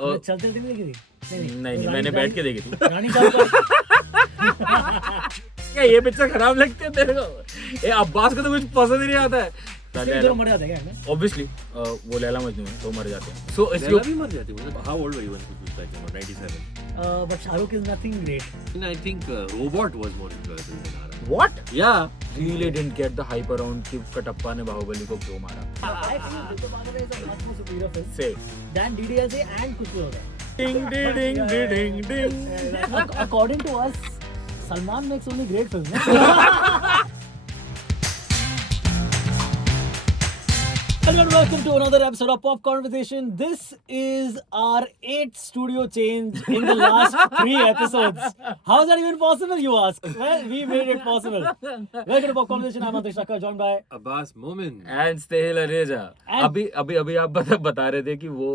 चलते चलते नहीं देखी थी? नहीं मैंने बैठ के देखी थी। रानी का क्या ये पिक्चर खराब लगती है तेरे को? ये अब्बास को तो कुछ पसंद ही नहीं आता है। जो मर जाता है क्या? ऑब्वियसली वो लैला मजनू है तो मर जाते हैं। सो इफ यू लैला भी मर जाती है। How old were you when you was like 97? But Shahrukh is nothing great. And I think Robot was more enjoyable than Ara. what Yeah. really didn't get the hype around कि कटप्पा ने बाहुबली को क्यों मारा। I feel Dilto Bagale is a much more superior film Say than DDLJ and कुछ भी होगा. ding ding ding ding ding। According to us, Salman makes only great films. No? Hello and welcome to another episode of Pop Conversation. This is our 8th studio change in the last 3 episodes. How is that even possible, you ask? Well, we made it possible. Welcome to Pop Conversation. I'm Antesh Thakkar, joined by Abbas Momin. And स्टेल अरेजा। And- अभी आप बता रहे थे कि वो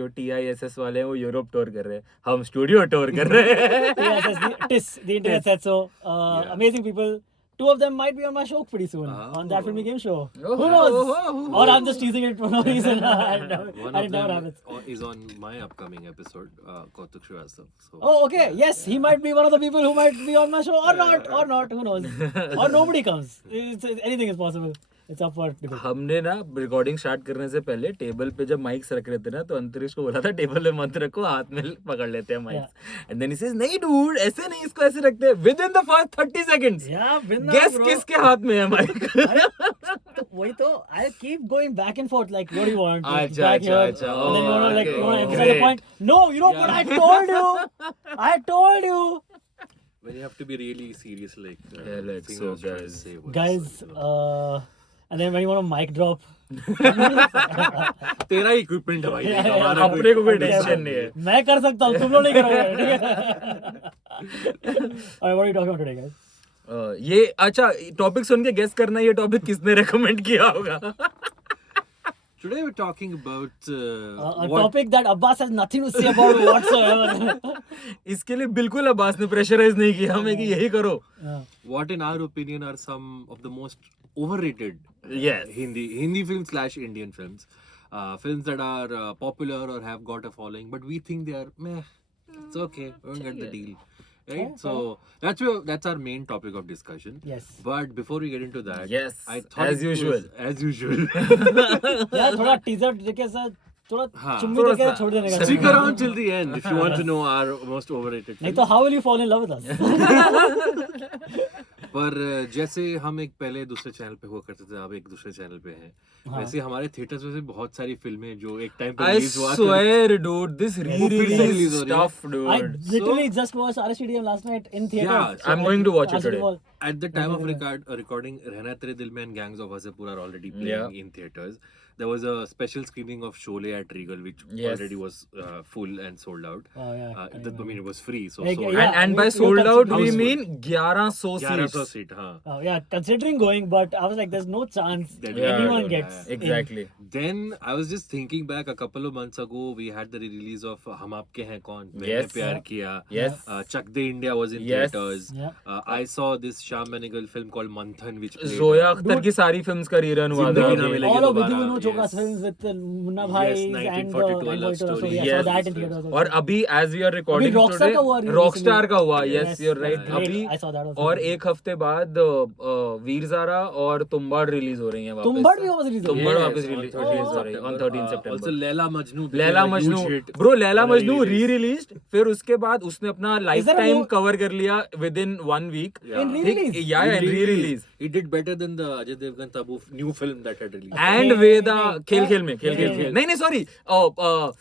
जो TISS वाले हैं वो यूरोप टूर कर रहे हैं, हम स्टूडियो टूर कर रहे हैं। the internet said so. Amazing people. 2 of them might be on my show pretty soon on that filmy game show. Who knows? Or I'm just teasing it for no reason. One and of it never them happens. is on my upcoming episode, Kautuk Shrivastava. So Oh, okay. Yes, he might be one of the people who might be on my show or not. Who knows? Or nobody comes. Anything is possible. It's up for debate. हमने ना recording start करने से पहले table पे जब mics रख रहे थे ना तो अंतरिक्ष को बोला था टेबल पे मत रखो, हाथ में पकड़ लेते हैं mics. And then he says नहीं डूड, ऐसे नहीं, इसको ऐसे रखते हैं। Within the first 30 seconds Yeah, Vrinda, guess bro. किसके हाथ में है माइक? तो वही तो I keep going back and forth like what do you want? अच्छा, Back अच्छा, here. अच्छा. And then you want to like Okay, you want to emphasize the okay. point. No, you know what I told you. I told you. when you have to be really serious, like Yeah, let's thing I so was trying to guys. say was, Guys, and then when you want to mic drop. तेरा equipment है भाई, हमारा अपने को कोई tension नहीं है। मैं कर सकता हूँ, तुम लोग नहीं करोगे, ठीक है? Alright, what are you talking about today, guys? ये अच्छा टॉपिक सुन के गेस करना ये टॉपिक किसने रेकमेंड किया होगा? Today we're talking about A what topic that Abbas has nothing to say about whatsoever. इसके लिए बिल्कुल अब्बास ने प्रेशराइज नहीं किया हमें कि यही करो। what in our opinion are some of the most overrated Yes. Hindi films / Indian films, films that are popular or have got a following, but we think they are meh. It's okay, we don't get the deal, right? So that's our main topic of discussion. Yes. But before we get into that, Yes, I thought as it was- usual. as usual. यार थोड़ा teaser देके sir थोड़ा हाँ, चुम्मी थोड़ा देके सा। छोड़ देने का। Stick around till the end if you want to know our most overrated नहीं films. तो how will you fall in love with us? पर जैसे हम एक पहले दूसरे चैनल पे हुआ करते थे, अब एक दूसरे चैनल पे हैं, वैसे हमारे थिएटर्स में से बहुत सारी फिल्में जो एक टाइम पे I रिलीज हुआ swear, dude, this फिर से re-release release हो रही है। stuff, I dude. literally just watched RSTDM last night in theater. Yeah, so I'm going to watch it today. at the time of recording, Rehna Tere Dil Mein and Gangs of Wasseypur are already playing Yeah. in theaters. There was a special screening of Sholay at Regal, which Yes. already was full and sold out. Oh, yeah, I mean, it was free, so Like, sold. yeah. And by we sold out we consider- mean 1100 1100 seats. seat, हाँ. Oh, yeah, considering going, but I was like, there's no chance That Yeah, anyone yeah, gets yeah. in. Exactly. Then I was just thinking back a couple of months ago, we had the release of Hum Aapke Hain Kaun, Maine Yes. Pyar Kiya. Yes. Chak De India was in Yes. theaters. Yeah. I saw this Shyam Benegal film called Manthan, which played. Zoya Akhtar की सारी films का rerun हुआ था जिंदगी ना अभी। मिलेगी All of दोबारा, Vidhu Vinod Choka's yes. films with Munna Bhai Yes, and 1942 A Love Story. Yeah, Yes. saw that in theaters also. और अभी as we are recording अभी Rockstar today, का हुआ release Rockstar recently. का हुआ, yes, Yes, you're right. great. अभी I saw that also. और एक हफ्ते बाद वीर ज़ारा और तुम्बाड़ रिलीज हो रही हैं वापस। तुम्बाड़ भी वापस release हो रही है? तुम्बाड़ Yes, वापस on रिलीज 13 हो रही है on September. 13 Also September। Laila Majnu. Laila became a Majnu, huge hit bro Laila on a Majnu re-release. Re-released, फिर उसके बाद उसने अपना life there a time more- cover कर लिया within 1 week. Yeah. In re-release? या In re-release. He did better than the Ajay Devgan Tabu new film that had released. And नहीं, वेदा नहीं, खेल खेल में नहीं, नहीं, नहीं नहीं सॉरी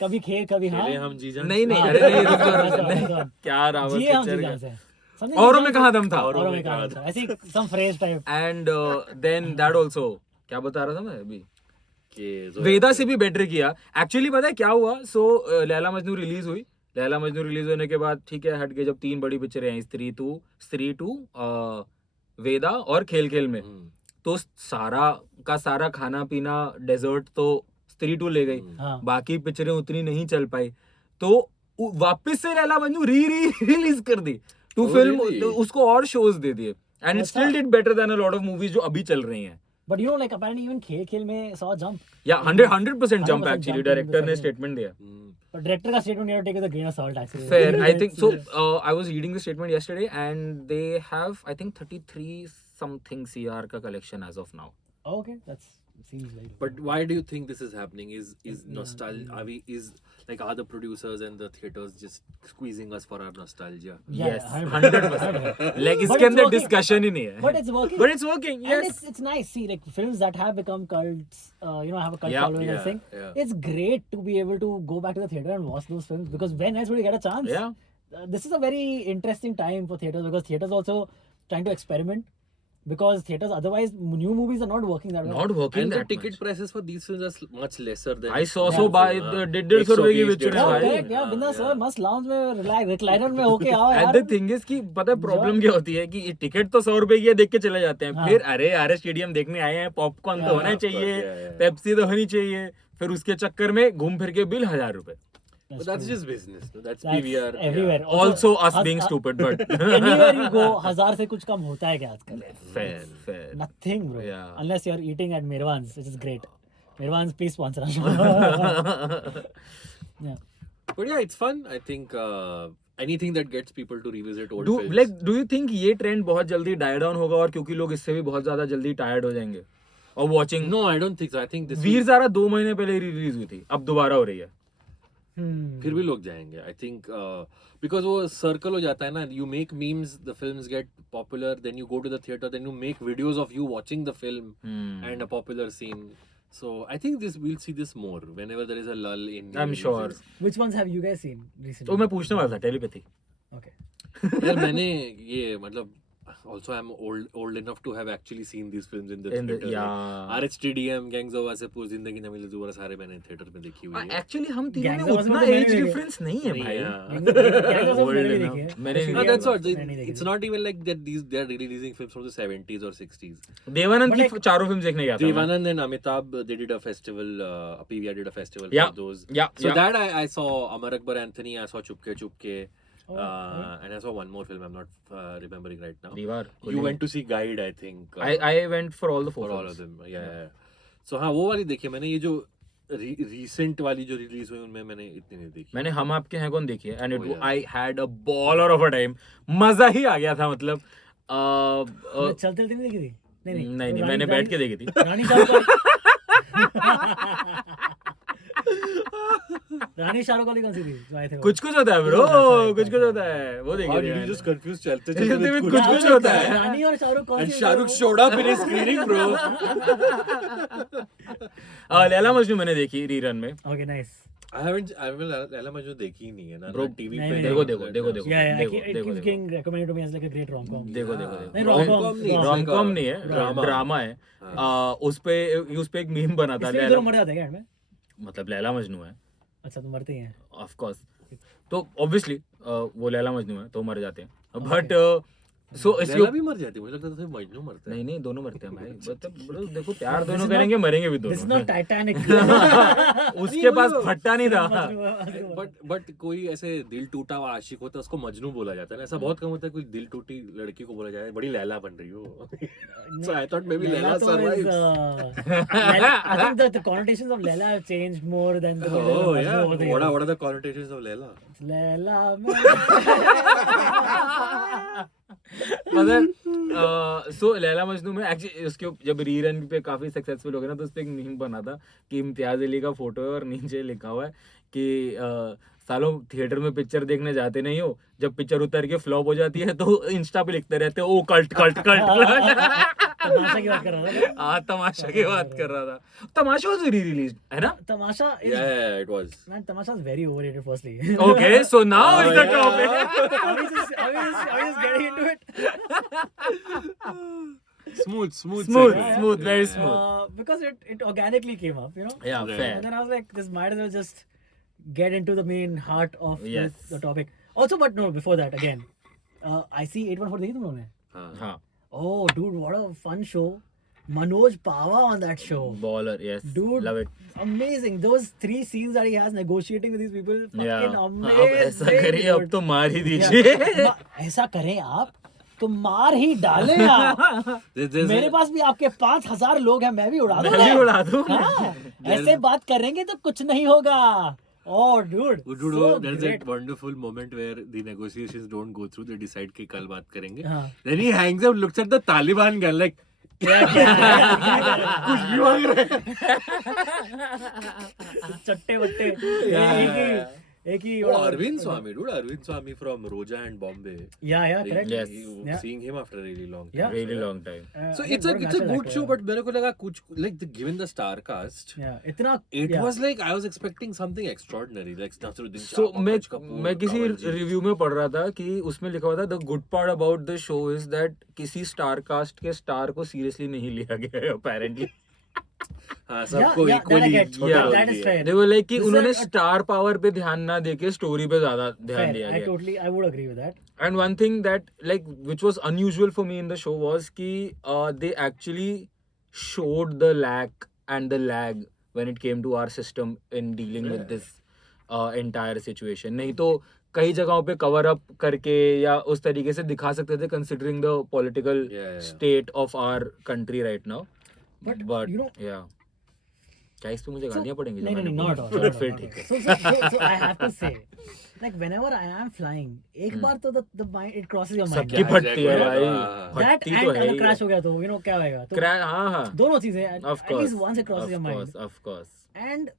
कभी खेल कभी हाँ खेले हम जी जान नहीं नहीं हाँ, अरे नहीं रुक हाँ, जाओ, नहीं, हाँ, क्या रावत जिए हम पिक्चर जी का जान से समझे? औरों में कहाँ दम था। औरों में कहाँ था ऐसी some phrase type and then that also क्या बता रहा था मैं अभी, के जो वेदा से भी बेटर किया एक्चुअली। पता है क्या हुआ? सो लैला मजनू रिलीज हुई, लैला मजनू रिलीज होने के बाद ठीक है हट के जब 3 बड़ी पिक्चरें आई स्त्री टू वेदा और खेल खेल में, तो सारा का सारा खाना पीना डेजर्ट तो स्त्री 2 ले गई, हाँ बाकी पिक्चरें उतनी नहीं चल पाई, तो वापस से लैला मजनू रिलीज कर दी टू Oh, फिल्म, really? तो उसको और शोज दे दिए एंड इट अच्छा। Still did better than a lot of movies जो अभी चल रही हैं। But you know, like apparently even Khel Khel में saw a jump. Yeah, 100% jump 100% actually. jump in Director the ने second. statement दिया. But director का statement you have to take with a grain of salt actually. Fair. I think so. It's- I was reading the statement yesterday, and they have, I think, 33 something CR ka collection as of now. Oh, okay, that's seems like. But why do you think this is happening? Is nostalgia? Are the producers and the theaters just squeezing us for our nostalgia? Yeah, Yes, 100%. 100%. Like But इसके it's अंदर working. discussion ही नहीं है. But it's working. But it's working. And Yes. it's nice. See, like films that have become cults, have a cult Yeah, following and yeah, thing. yeah. It's great to be able to go back to the theater and watch those films because when else would you get a chance? Yeah. This is a very interesting time for theaters because theaters also trying to experiment because theaters otherwise new movies are not working that well. Not working And the that ticket much. prices for these films are much lesser than. I saw Yeah. so buy हाँ, 150 रुपए की 120, picture Yeah, है भाई. correct. Yeah, बिंदास sir मस्त lounge में relax recliner में होके आओ And यार. the thing is कि पता है प्रॉब्लम क्या होती है कि टिकट तो 100 रुपए की है, देख के चले जाते हैं. हाँ. फिर अरे यार स्टेडियम देखने आए हैं, पॉपकॉर्न तो Yeah, होना of course, चाहिए, yeah. पेप्सी तो होनी चाहिए. फिर उसके चक्कर में घूम फिर के बिल 1000 रुपए. But that's just business. No? That's That's PVR. everywhere. Yeah. Also us हज- being stupid, but Anywhere you go, 1000 से कुछ कम होता है क्या आजकल? fair. Nothing, bro. Yeah. Unless you're eating at Mirwan's, which is great. Mirwan's, please sponsor us. Yeah. But yeah, it's fun. I think anything that gets people to revisit old Do films. do you think ये trend बहुत जल्दी die down होगा और क्योंकि लोग इससे भी बहुत ज्यादा जल्दी टायर्ड हो जाएंगे? और watching No, I don't think so. I think this. Veer Zaara 2 महीने पहले रिलीज हुई थी, अब दोबारा हो रही है. फिर भी लोग जाएंगे. I think because वो circle हो जाता है ना. You make memes, the films get popular, then you go to the theater, then you make videos of you watching the film and a popular scene. So I think we'll see this more whenever there is a lull in. new I'm sure. releases. Which ones have you guys seen recently? तो मैं पूछने वाला था telepathy. Okay. यार मैंने ये मतलब also I'm old enough to have actually seen these films in the theater. yeah. RHTDM, Gangs of Wasseypur, जिंदगी न मिले दोबारा सारे मैंने थिएटर में देखी हुई है. एक्चुअली हम तीनों Gangs में of उतना Wasseypur तो एज मैंने डिफरेंस नहीं है नहीं भाई. है. Gangs of Old मैंने भी enough. देखी है. मैंने नहीं No, that's what. मैंने नहीं देखी It's थी. not even like that. They're releasing films from the 70s or 60s. Devanand But की चारों फिल्म देखने गया था. मैं. Devanand and Amitabh, they did a festival. PVR did a festival Yeah. for those. Yeah, So yeah. that I saw Amar Akbar Anthony. I saw Chupke Chupke. Oh, And I saw one more film. I'm not remembering right now. दीवार. You went to see Guide, I think. I went for all the four for all films. of them. Yeah. So हाँ वो वाली देखी है मैंने. ये जो recent वाली जो रिलीज हुई उनमें मैंने इतनी नहीं देखी. मैंने हम आपके हैं कौन देखी है and Oh, yeah. I had a bowler of a time. मजा ही आ गया था मतलब. तुमने चलते चलते नहीं देखी थी? नहीं मैंने बैठ के देखी थी. रानी शाहरुख रानी शाहरुख वाली कौन सी थी जो आए थे? कुछ कुछ होता है ब्रो, कुछ कुछ होता है वो देखी How थी did you मैंने. just confuse चलते चलते चलते में with कुछ कुछ होता है. रानी और शाहरुख कौन And C? Shahrukh showed up in his screening, bro. Laila Majnu मैंने देखी रीरन में. Okay, nice. I haven't Laila Majnun देखी ही नहीं है ना. Bro, टीवी नहीं, पे नहीं, देखो, देखा देखो, है. देखो. Yeah, देखो, it देखो, keeps देखो. getting recommended to me as like a great rom-com. देखो नहीं, देखो rom-com नहीं, it's like rom-com a नहीं है, drama. ड्रामा है. उस पे एक मीम बना था. इसलिए लैला दोनों मर जाते हैं क्या end में? मतलब लैला मजनू है अच्छा तो मरते ही हैं. Of course. तो ऑब्वियसली वो लैला मजनू है तो मर जाते हैं. बट सो लैला भी मर जाती है. मुझे लगता था सिर्फ मजनू मरता है. नहीं दोनों मरते हैं भाई. मतलब bro, देखो प्यार दोनों करेंगे मरेंगे भी This is दोनों. not Titanic. उसके पास फट्टा नहीं था. बट कोई ऐसे दिल टूटा हुआ आशिक होता है उसको मजनू बोला जाता है ना. ऐसा बहुत कम होता है कोई दिल टूटी लड़की को बोला जाए बड़ी लैला बन रही हो. So I thought maybe Laila तो survives. I think the connotations of Laila have changed more than the way Oh they yeah. were over the years. What are the connotations of Laila? Laila मतलब सो लैला मजनू में actually उसके जब rerun पे काफी successful हो गया ना तो उस पे एक मीम बना था कि इम्तियाज अली का फोटो है और नीचे लिखा हुआ है कि सालों थिएटर में पिक्चर देखने जाते नहीं हो, जब पिक्चर उतर के फ्लॉप हो जाती है तो इंस्टा पे लिखते रहते हो ओ कल्ट कल्ट कल्ट. तमाशा की बात कर रहा था. हाँ तमाशा की बात कर रहा था. तमाशा वाज री रिलीज्ड है ना. Tamasha is Yeah, it was. man. Tamasha is very overrated. Firstly. Okay, so now Oh, is the yeah. topic. Are we just getting into it? Smooth Smooth, segue. smooth, very smooth. Because it organically came up, you know. Yeah, Right. fair. And then I was like, this might as well just get into the main heart of Yes. the topic. Also, but no, before that, again, I see 814 देखी तुम लोगों ने? हाँ. हाँ. Oh, dude, what a fun show! Manoj Pava on that show. Baller, yes. Dude, Love it. amazing. Those 3 scenes that he has negotiating with these people, fucking Yeah. amazing. अब ऐसा करिए अब dude. तो मार ही दीजिए. Yeah. ऐसा करें आप तो मार ही डाले यार। There's मेरे पास भी आपके 5,000 लोग हैं, मैं भी उड़ा दूं। मैं भी उड़ा दूं। हाँ, ऐसे बात करेंगे तो कुछ नहीं होगा। Oh, dude. Dude, so there's great. that wonderful moment where the negotiations don't go through. They decide कि कल बात करेंगे. हाँ। Then he hangs up, looks at the Taliban guy like, कुछ भी मांग रहे हैं. चट्टे बट्टे एक ही Oh, Arvind Swamy, dude. Arvind Swamy from Roja and Bombay. yeah correct. Yes. Yeah. Seeing him after a really long time. Yeah. Really long time. So again, it's a what it's a natural good actor, show, yeah. but मेरे को लगा कुछ like given the star cast, Yeah, इतना it yeah. was like I was expecting something extraordinary, like Naseeruddin So Shah, मैं Pankaj Kapoor, मैं किसी Kanwaljit. Review में पढ़ रहा था कि उसमें लिखा हुआ था the good part about the show is that किसी स्टार कास्ट के स्टार को सीरियसली नहीं लिया गया है अपेरेंटली। हाँ, सबको yeah, that I equally get. छोटा Yeah, रोल that is दिया. fair. देखो लाइक कि This is उन्होंने a- स्टार पावर पे ध्यान ना देके स्टोरी पे ज्यादा ध्यान Fair. दिया I गया। totally I would agree with that. And one thing that like which was unusual for me in the show was कि they actually showed the lack and the lag when it came to our system in dealing with this entire situation. नहीं तो कई जगहों पे cover up करके या उस तरीके से दिखा सकते थे considering the political Yeah. state of our country right now. But, you know, yeah. क्या इस पे मुझे गालियाँ पड़ेंगी? जो No, मैंने not at all. बोली? not at all, फिर not ठीक at है। all. So I have to say, like whenever I am flying, एक बार तो the mind it crosses your mind. सबकी Yeah, फटती है exactly. भाई। That फटती तो and है ही crash हो गया तो you know क्या होएगा? तो हाँ हाँ। दोनों चीजें Of at course. least once it crosses your mind. Of course. And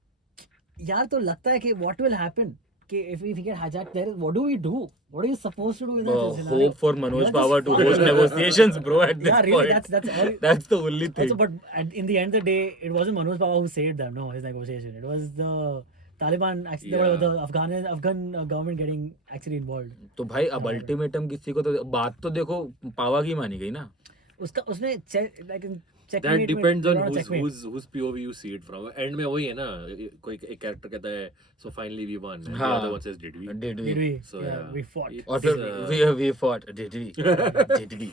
यार तो लगता है कि what will happen कि if we get hijacked there, what do we do? What are you supposed to do in that scenario? Hope for Manoj You're just Pawar to fucking- host negotiations, bro. At this Yeah, really, point, that's all. that's the only thing. Also, but in the end of the day, it wasn't Manoj Pawar who saved them. No, his negotiation. It was the Taliban actually, Yeah. the Afghan government getting actually involved. तो भाई अब ultimatum किसी को तो बात तो देखो पावा की मानी गई ना। उसने like That checkmate depends on में- checkmate. whose POV you see it from. End में वही है ना, कोई एक character कहता है, so finally we won. And the हाँ। other one says, did we? Did Did we? we? So yeah, yeah. we fought. It's, और फिर we fought. Did we? Did we?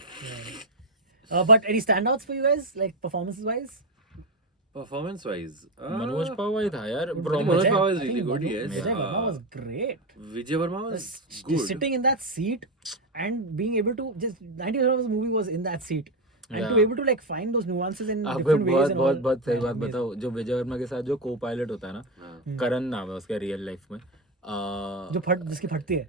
But any standouts for you guys, like performances wise? Performance wise, Manoj पावा ही था यार। I think Bro, Manoj Vijay- Pawar is I think really good, Manoj- yes. Vijay Verma was great. Vijay Verma was Just good. sitting in that seat and being able to just 90% of the movie was in that seat. And to be Yeah. able to like find those nuances in आपको different ways. बहुत and बहुत all, बहुत सही yeah, बात amazing. बताओ, जो विजय वर्मा के साथ जो को पायलट होता है ना, हाँ। करण नाम है उसका रियल लाइफ में। जिसकी फटती है।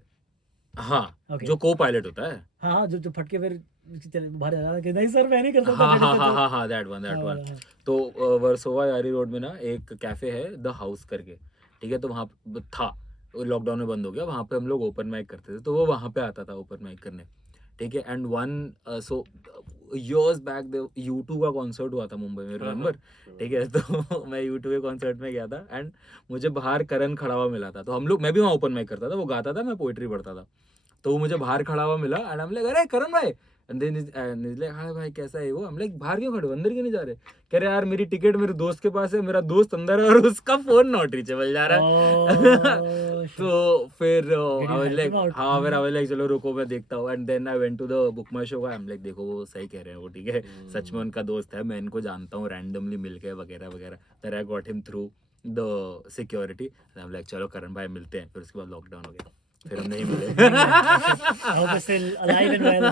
हाँ, Okay. जो को पायलट होता है। हाँ जो फट के फिर बाहर जाता कि नहीं सर मैं नहीं कर सकता। हाँ हाँ मेरे से हाँ तो- हाँ दैट वन हाँ, हाँ। तो वर्सोवा यारी रोड में ना एक कैफे है द हाउस करके, ठीक है। तो वहाँ था, लॉकडाउन में बंद हो गया, वहाँ पे हम लोग ओपन माइक करते थे, तो वो वहाँ पे आता था ओपन माइक करने, ठीक है। And one so years back U2 का कॉन्सर्ट हुआ था मुंबई में, रिमेम्बर, ठीक है। तो मैं U2 के कॉन्सर्ट में गया था एंड मुझे बाहर करण खड़ा हुआ मिला था। तो हम लोग, मैं भी वहाँ ओपन माइक करता था, वो गाता था, मैं पोइट्री पढ़ता था। तो वो मुझे बाहर खड़ा हुआ मिला एंड हम लाइक अरे करण भाई, एंड देन लाइक हाय भाई कैसा है वो। हम लाइक बाहर क्यों खड़े हो, अंदर क्यों नहीं जा रहे? कह रहे यार मेरी टिकट मेरे दोस्त के पास है, मेरा दोस्त अंदर है और उसका फोन नॉट रीचेबल जा रहा है। Oh, shit. तो फिर Did you help like him out? हाँ, फिर आई लाइक चलो रुको मैं देखता हूँ। And then I went to the BookMyShow का, आई एम लाइक देखो वो सही कह रहे हैं वो, ठीक है, सच में उनका दोस्त है, मैं इनको जानता हूँ, रैंडमली मिल गए वगैरह वगैरह। Then I got him through the security, I am like चलो करण भाई मिलते हैं। फिर उसके बाद लॉकडाउन हो गया, फिर हम नहीं मिले। I hope he's still alive and well.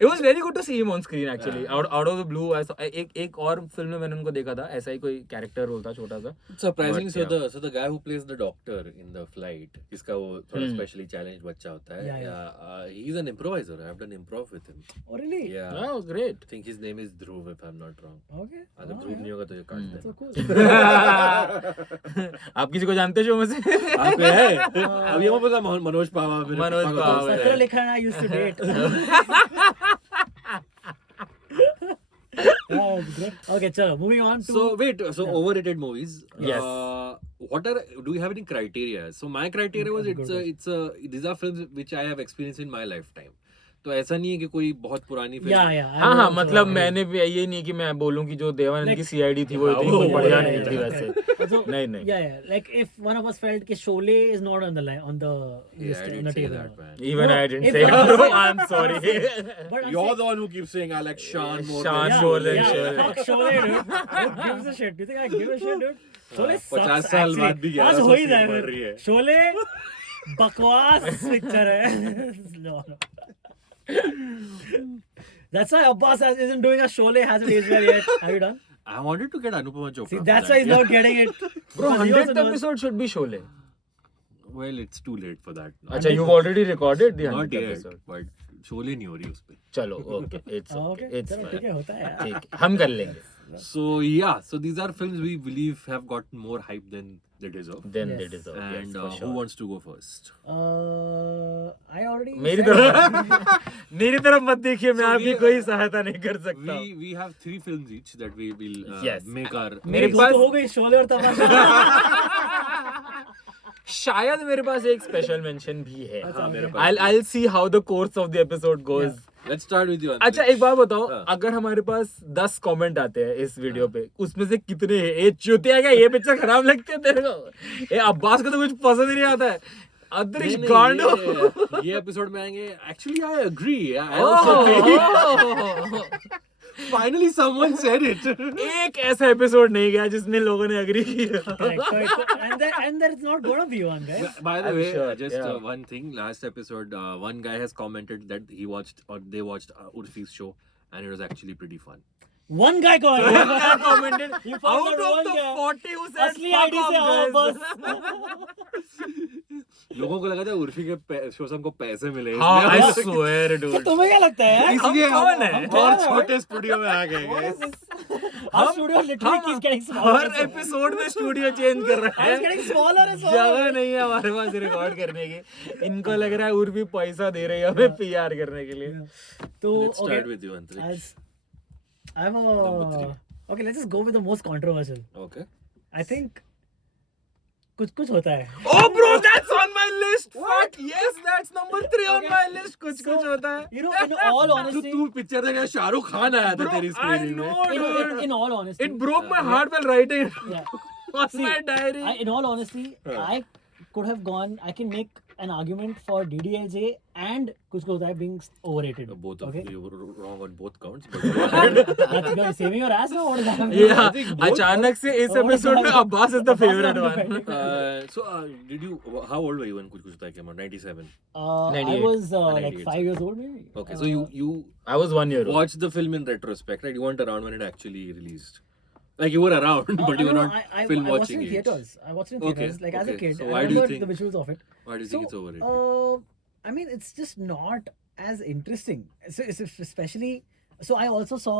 It was very good to see him on screen actually. Out of the blue, I saw एक और फिल्म में मैंने उनको देखा था, ऐसा ही कोई कैरेक्टर रोल था छोटा सा। Surprisingly, But, so the guy who plays the doctor in the flight, जिसका वो थोड़ा specially challenged बच्चा होता है, Yeah, he's an improviser. I've done improv with him. Oh really? Yeah. Yeah, it was great. I think his name is Dhruv, if I'm not wrong. Okay. अगर Oh, ध्रुव yeah. नहीं होगा तो ये काट That's so देना। cool. आप किसी को जानते शो में से? आपको है? अब ये मत बता मनोज पावा मेरे मनोज पापा का पावा, दोस्त है। Satya Lekha and I used to date. Oh, great. Okay, chalo, moving on to. So wait, overrated movies. Yes. Do you have any criteria? So my criteria was these are films which I have experienced in my lifetime. तो ऐसा नहीं है कि कोई बहुत पुरानी film. Yeah. हाँ हाँ, मतलब मैंने भी ये नहीं कि मैं बोलूँ कि जो देवानंद की CID थी वो इतनी वो बढ़िया yeah, नहीं थी yeah. वैसे। So, नहीं। Yeah. Like if one of us felt that Sholay is not on the line, on the list, I on didn't the say table. that, man. Even No, I didn't if- say it, bro. I'm sorry. But I'm You're saying- the one who keeps saying I like Shan more Shan than more than yeah, Sholay. fuck Sholay, dude. Who gives a shit? Do you think I give a shit, dude? Sholay 50 sucks साल actually. बाद भी आज 1100 हो ही seat जाए बढ़ फिर। रही है। Sholay बकवास पिक्चर है। No. That's why Abbas isn't doing a Sholay, hasn't aged well yet. Have you done? I wanted to get Anupama Chopra. See, for that's that, why he's yeah. not getting it. Bro, Because he also 100th knows- episode should be Sholay. Well, it's too late for that. now. अच्छा, you've already recorded the Not 100th yet, episode. but Sholay नहीं हो रही उस पे. चलो, okay, it's Oh, okay, okay. it's चलो, fine. ठीक है, होता है यार. ठीक है, हम कर लेंगे. So yeah, so these are films we believe have gotten more hype than they deserve. Then Yes. they deserve. And Yes, for who sure. wants to go first? I already मेरी said तरफ that. मेरी तरफ मत देखिए, मैं So आपकी we- कोई सहायता नहीं कर सकता. We have 3 films each that we will Yes. make our. मेरे मेरी पास- तो हो गई शोले और तमाशा. शायद मेरे पास एक स्पेशल मेंशन भी है. हाँ, मेरे पास I'll see how the course of the episode goes. Let's start with you. अच्छा, एक बात बताओ, हाँ. अगर हमारे पास 10 कमेंट आते हैं इस वीडियो पे, उसमें से कितने हैं ये चूतिया क्या ये पिक्चर खराब लगती है तेरे को? ये अब्बास को तो कुछ पसंद ही नहीं आता है. अदृश गांडो. ये एपिसोड में आएंगे. Actually, I agree. I also think. Finally, someone said it. एक ऐसा एपिसोड नहीं गया जिसमें लोगों ने अग्री किया. Correct. And there's not gonna be one, guys. By the I'm way, sure, just yeah. one thing. Last episode, one guy has commented that he watched or they watched Urfi's show, and it was actually pretty fun. One guy commented. Commented You found out that of one the guy. 40 who said असली fuck ID से off, आओ guys. बस. लोगों को लगा था उर्फी के show से हमको पैसे मिले. हाँ, I इसलिए swear, तो dude. तुम्हें क्या लगता है? इसलिए हम कौन है? हम और छोटे स्टूडियो में आ गए. guys. Our studio literally keeps getting smaller. Her episode में स्टूडियो चेंज कर रहा And it's getting है. smaller and smaller. जगह नहीं है हमारे पास रिकॉर्ड करने की. इनको लग रहा है उर्फी पैसा दे रही है हमें पीआर करने के लिए. तो Let's okay, start with you, Antariksha. as I'm Number 3. okay, let's just go with the most controversial. Okay. I think कुछ होता है. Oh bro, that's on my list. What? Yes, that's number 3 on my list. कुछ होता है. You know, in all honesty, तू picture देखा शाहरुख खान आया था Bro, तेरी I स्क्रीनिंग know, में. dude. in all honesty, It broke my heart while writing it yeah. on See, my diary. In all honesty, I could have gone. I can make an argument for DDLJ and कुछ होता है being overrated. Both of Okay? you were wrong on both counts, but go ahead. That's you're saving your ass now. What is happening? Yeah, I think both- अचानक से इस Oh, episode में God. Abbas is the Abbas is favorite one. undefended. So, did you? How old were you when कुछ होता है came out? 97. I 98. was like 98, 5 years old maybe. Okay, so you I was 1 year old. watched the film in retrospect, right? You weren't around when it actually released. Like you were around, but you were no, not I film watched it watching in age. theaters. I watched it in Okay, theaters, like as a okay. kid. So I why do you remember think- the visuals of it? Why do you think it's overrated? I mean, it's just not as interesting. So it's especially. So I also saw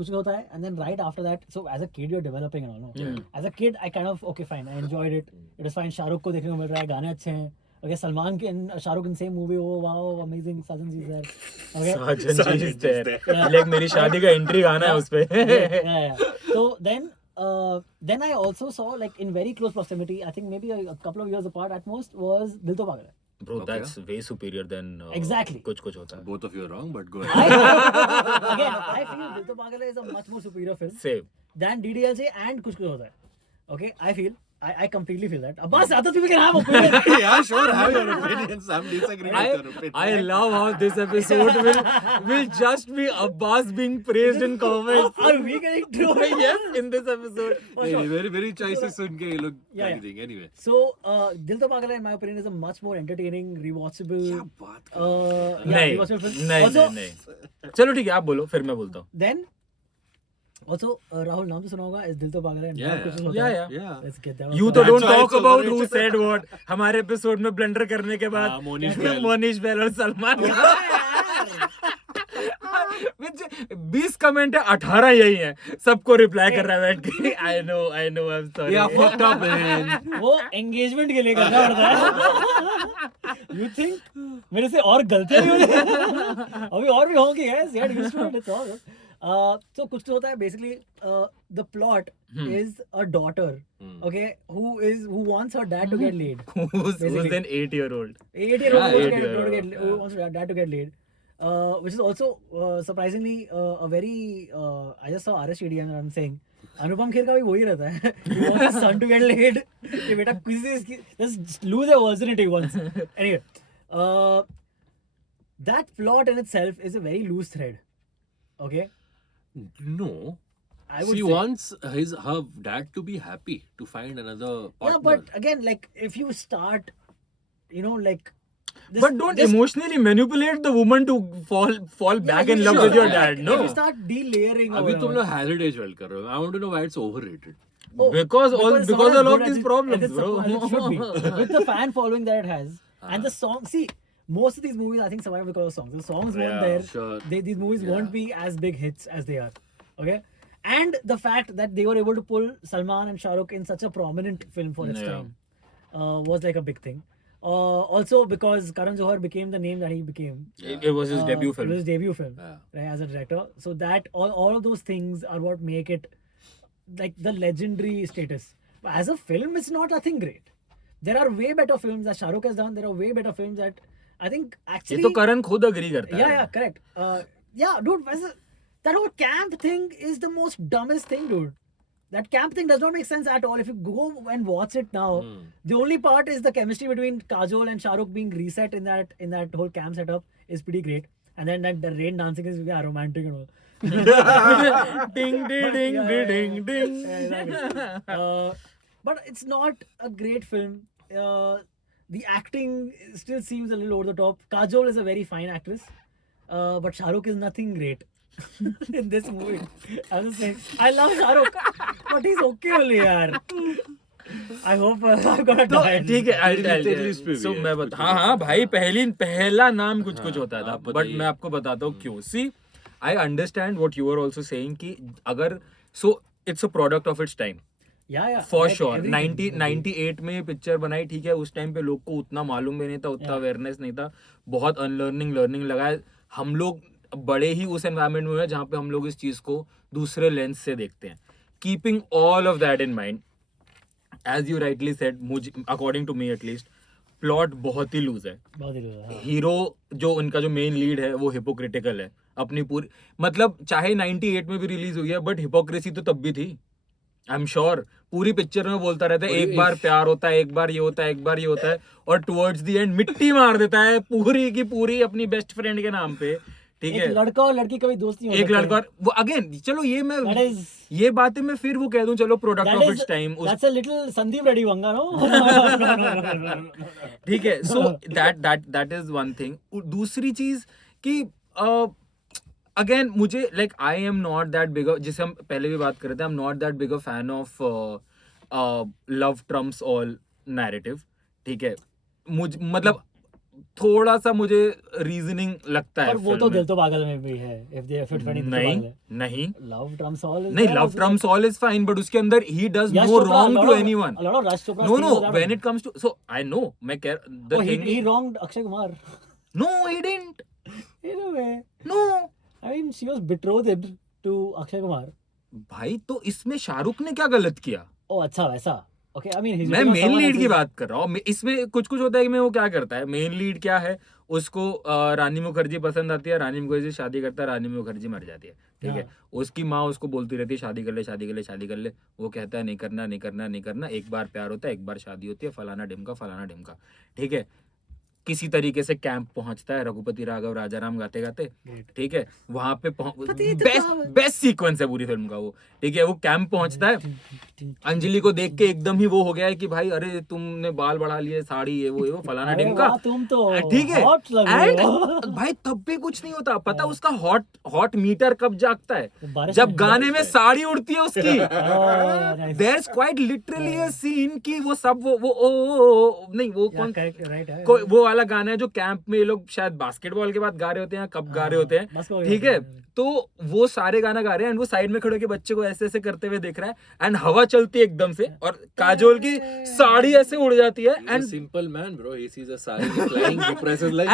Kuch Hota Hai, and then right after that, so as a kid you're developing and all. No? As a kid, I kind of okay, fine. I enjoyed it. It was fine. Shahrukh को देखने को मिल रहा है, गाने अच्छे हैं. Okay, Salman and Shahrukh in same movie. Oh wow, amazing. Sajan ji is there. Okay. Sajan ji is there. Yeah. Like मेरी शादी का एंट्री गाना है उस पे. yeah. So then I also saw like in very close proximity. I think maybe a couple of years apart at most was Dil To Pagal Hai. Bro, Okay. that's way superior than Exactly. कुछ होता है. Both of you are wrong, but go I, ahead. again, I feel Dil To Pagal Hai is a much more superior film Same. than DDLJ and Kuch Hota Hai. Okay, I feel. I completely feel that. Abbas, I thought we can have opinion. Yeah, sure, have your opinions. I'm disagreeing with your opinion. I love how this episode will just be Abbas being praised in comments. Are we getting trolled? Yes, in this episode. For sure. very very choices सुन के ये लोग Yeah, anything anyway. So, Dil To Pagal Hai, in my opinion, is a much more entertaining, rewatchable. बात नहीं, rewatchable film. नहीं, Also, नहीं. चलो ठीक है, आप बोलो, फिर मैं बोलता हूँ. then, also, Rahul, नाम तो सुना होगा, is Dil To Pagal Hai and Yeah, not Kuch Hota Yeah, Hai. yeah. Yeah. Let's get that. You one तो sorted. don't That's why talk it's about who overrated. said what. हमारे episode में blender करने के बाद हाँ, मोनीश बैल। मोनीश बैल और सलमान Which 20 कमेंट है, 18 यही है. सबको रिप्लाई कर रहा है बैठ के. I know, I'm sorry. Yeah, fucked up man. वो एंगेजमेंट के लिए करना पड़ता है. You think मेरे से और गलतियां नहीं होती? अभी और भी होंगी guys. Get used to it. It's all good. So कुछ तो होता है basically the plot is a daughter, okay, who wants her dad to get laid. Who's Basically. then 8-year-old? 8-year-old Yeah, who wants 8-year-old, who wants her dad to get laid. Which is also surprisingly a very I just saw RSTD and I'm saying Anupam Kher का भी वही रहता है. He wants his son to get laid. कि बेटा किसी से just lose a virginity once. Anyway, that plot in itself is a very loose thread. Okay, No. I would She say. wants her dad to be happy to find another partner. Yeah, but again, like if you start, you know, like But don't emotionally manipulate the woman to fall back in love with your dad. No, If you start delayering. अभी or तुम whatever. लोग heritage world कर रहे हो. I want to know why it's overrated. Oh, because it's not because as of good as these it- problems, as it's bro. supposed- as it should be. With the fan following that it has, and the song. See, most of these movies I think survive because of songs. The songs weren't Yeah, there. sure. These movies won't be as big hits as they are. Okay, and the fact that they were able to pull Salman and Shah Rukh in such a prominent film for its Yeah. time was like a big thing. Also because Karan Johar became the name that he became. It was his debut It was film. his debut film, Yeah. right, as a director. So that all of those things are what make it like the legendary status. But as a film, it's not nothing great. There are way better films that Shah Rukh has done. There are way better films that I think ये actually. तो करण खुद agree करता है. Yeah, correct. Yeah, dude, that whole camp thing is the most dumbest thing, dude. That camp thing does not make sense at all. If you go and watch it now, the only part is the chemistry between Kajol and Shah Rukh being reset in that whole camp setup is pretty great. And then the rain dancing is romantic and all. Ding ding ding ding ding. Yeah, exactly. But it's not a great film. The acting still seems a little over the top. Kajol is a very fine actress, but Shah Rukh is nothing great in this movie. I was just saying, I love Shah Rukh, but he's okay only, yaar. I hope I'm gonna तो die. ठीक है I'll tell you. list पे भी So है, मैं कुछ बता हाँ भाई पहला नाम कुछ होता था आप बट बताइए। मैं आपको बताता हूँ क्यों. See, I understand what you are also saying कि अगर so it's a product of its time. Yeah. For like sure everything. 98 में पिक्चर बनाई ठीक है. उस टाइम पे लोग को उतना मालूम भी नहीं था, उतना अवेयरनेस नहीं था, बहुत अनलर्निंग लर्निंग लगा है. हम लोग बड़े ही उस एनवायरनमेंट में हुए हैं जहाँ पे हम लोग इस चीज को दूसरे लेंस से देखते हैं. Keeping all of that in mind, as you rightly said, मुझे according to me at least plot बहुत ही लूज है. बहुत ही लोग, हाँ. हीरो जो उनका जो मेन लीड है वो हिपोक्रिटिकल है अपनी पूरी, मतलब चाहे 98 में भी रिलीज हुई है बट हिपोक्रेसी तो तब भी थी. आई एम श्योर पूरी पिक्चर में बोलता रहता है एक बार प्यार होता है, एक बार ये होता है, एक बार ये होता है, और टुवर्ड्स द एंड मिट्टी मार देता है पूरी की पूरी अपनी बेस्ट फ्रेंड के नाम पे. ठीक एक है, लड़का और लड़की कभी दोस्त नहीं हो एक सकते. लड़का और वो अगेन चलो ये मैं That is- ये बातें मैं फिर वो कह दूं चलो product That of is, it's time. that's a little Sandeep Reddy Vanga, no? ठीक है, so that is one thing. दूसरी चीज कि अगेन मुझे like I am not that big, जिसे हम पहले भी बात कर रहे थे, I am not that big a fan of love Trump's all narrative. ठीक है, मतलब थोड़ा सा मुझे रीजनिंग लगता है पर वो film तो में. दिल तो पागल में भी है. If they fit funny, दिल तो नहीं पागल है. नहीं Love Trumps all is नहीं, there love also. Trumps all is fine but उसके अंदर ही does Yash no Chopra, wrong a lot to of- anyone. a lot of Yash Chopra's no things no was happening. When it comes to, so I know मैं कह the Oh, thing he wronged Akshay Kumar. No he didn't. In a way. No I mean, she was betrothed to Akshay Kumar. भाई तो इसमें शाहरुख ने क्या गलत किया? Oh, अच्छा वैसा. Okay, I mean, he's मैं looking for main someone lead की else's- बात कर रहा हूँ. इसमें कुछ कुछ होता है कि मैं वो क्या करता है, मेन लीड क्या है, उसको रानी मुखर्जी पसंद आती है, रानी मुखर्जी से शादी करता है, रानी मुखर्जी मर जाती है. ठीक है, उसकी माँ उसको बोलती रहती है शादी कर ले शादी कर ले शादी कर ले. वो कहता है नहीं करना नहीं करना नहीं करना, एक बार प्यार होता है, एक बार शादी होती है, फलाना ढिमका. ठीक है, किसी तरीके से कैंप पहुंचता है, रघुपति राघव राजाराम गाते गाते. Great. ठीक है, वहां पे पति तो बेस्ट सीक्वेंस है पूरी फिल्म का वो. ठीक है, वो कैंप पहुंचता है, अंजलि को देख के एकदम ही वो हो गया है कि भाई अरे तुमने बाल बढ़ा लिए, साड़ी ये वो फलाना अरे ढिमका. वाह, तुम तो ठीक है, hot लग रहे and हो. भाई तब भी कुछ नहीं होता. पता उसका हॉट मीटर कब जागता है, बारिश जब में- गाने में साड़ी उड़ती है उसकी. Oh, nice. There is quite literally a scene कि वो सब वो ओ नहीं वो Yeah, कौन correct, right, है. कोई वो वाला गाना है जो कैंप में ये लोग शायद बास्केटबॉल के बाद गा रहे होते हैं, कब गा रहे होते हैं. बास्केटबॉल ठीक के है, बाद. तो वो सारे गाना गा रहे हैं एंड वो साइड में खड़े होकर बच्चे को ऐसे ऐसे करते हुए देख रहा है एंड हवा चलती है एकदम से और काजोल की साड़ी ऐसे उड़ जाती है He's a and simple man, bro. He sees a sari flying, he presses like.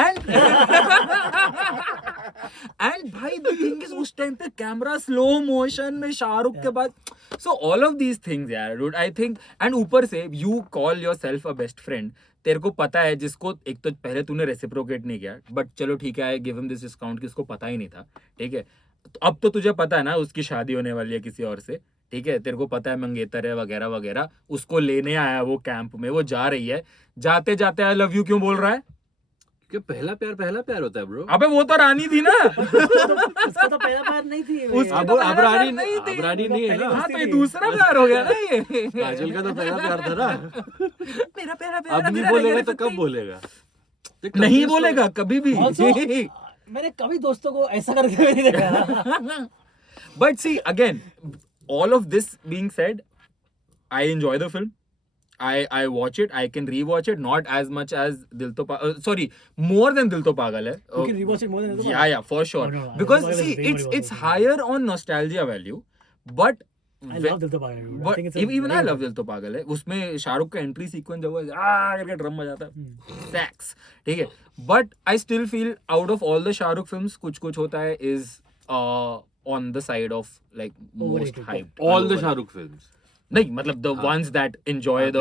And भाई द थिंग इज उस टाइम पे कैमरा स्लो मोशन में शाहरुख के बाद, so all of these things यार डूड आई थिंक. एंड ऊपर से you call yourself a best friend, तेरे को पता है जिसको, एक तो पहले तूने रेसिप्रोकेट नहीं किया बट चलो ठीक है, I give him this discount कि उसको पता ही नहीं था. ठीक है, तो अब तो तुझे पता है ना उसकी शादी होने वाली है किसी और से. ठीक है, तेरे को पता है मंगेतर है वगैरह वगैरह, उसको लेने आया वो कैंप में, वो जा रही है, जाते जाते आई लव यू क्यों बोल रहा है? कि पहला प्यार होता है, ब्रो. अबे वो तो रानी थी ना. उसका तो पहला बार नहीं थी. उसका अब तो अब पहला रानी नहीं थी. अब रानी नहीं है ना. हाँ तो ये दूसरा प्यार हो गया ना ये. काजल का तो पहला प्यार था ना. मेरा प्यारा प्यार अब नहीं मेरा बोलेगा लेकर तो कब सकती. बोलेगा? देख, नहीं confused बोलेगा कभी भी. Also, मैंने कभी दोस्तों को ऐसा करते हुए नहीं देखा. But see, again, all of this being said, I enjoy the film. I watch it. I can rewatch it. Not as much as Dil To sorry, more than Dil To Pagal hai. You can rewatch it more than Yeah, yeah, for sure. Oh, no, Because Dil To Pagal see, is way more it's rewatchable. higher on nostalgia value, but I love Dil To Pagal. dude. I but think it's a even I very love good Dil To Pagal है. उसमें शाहरुख का entry sequence जब वो करके drum बजाता है, sex, ठीक है. But I still feel out of all the Shahrukh films, कुछ कुछ होता है is on the side of like most Overrated. hyped. all the Overrated. Shahrukh films. नहीं मतलब the ones that enjoy the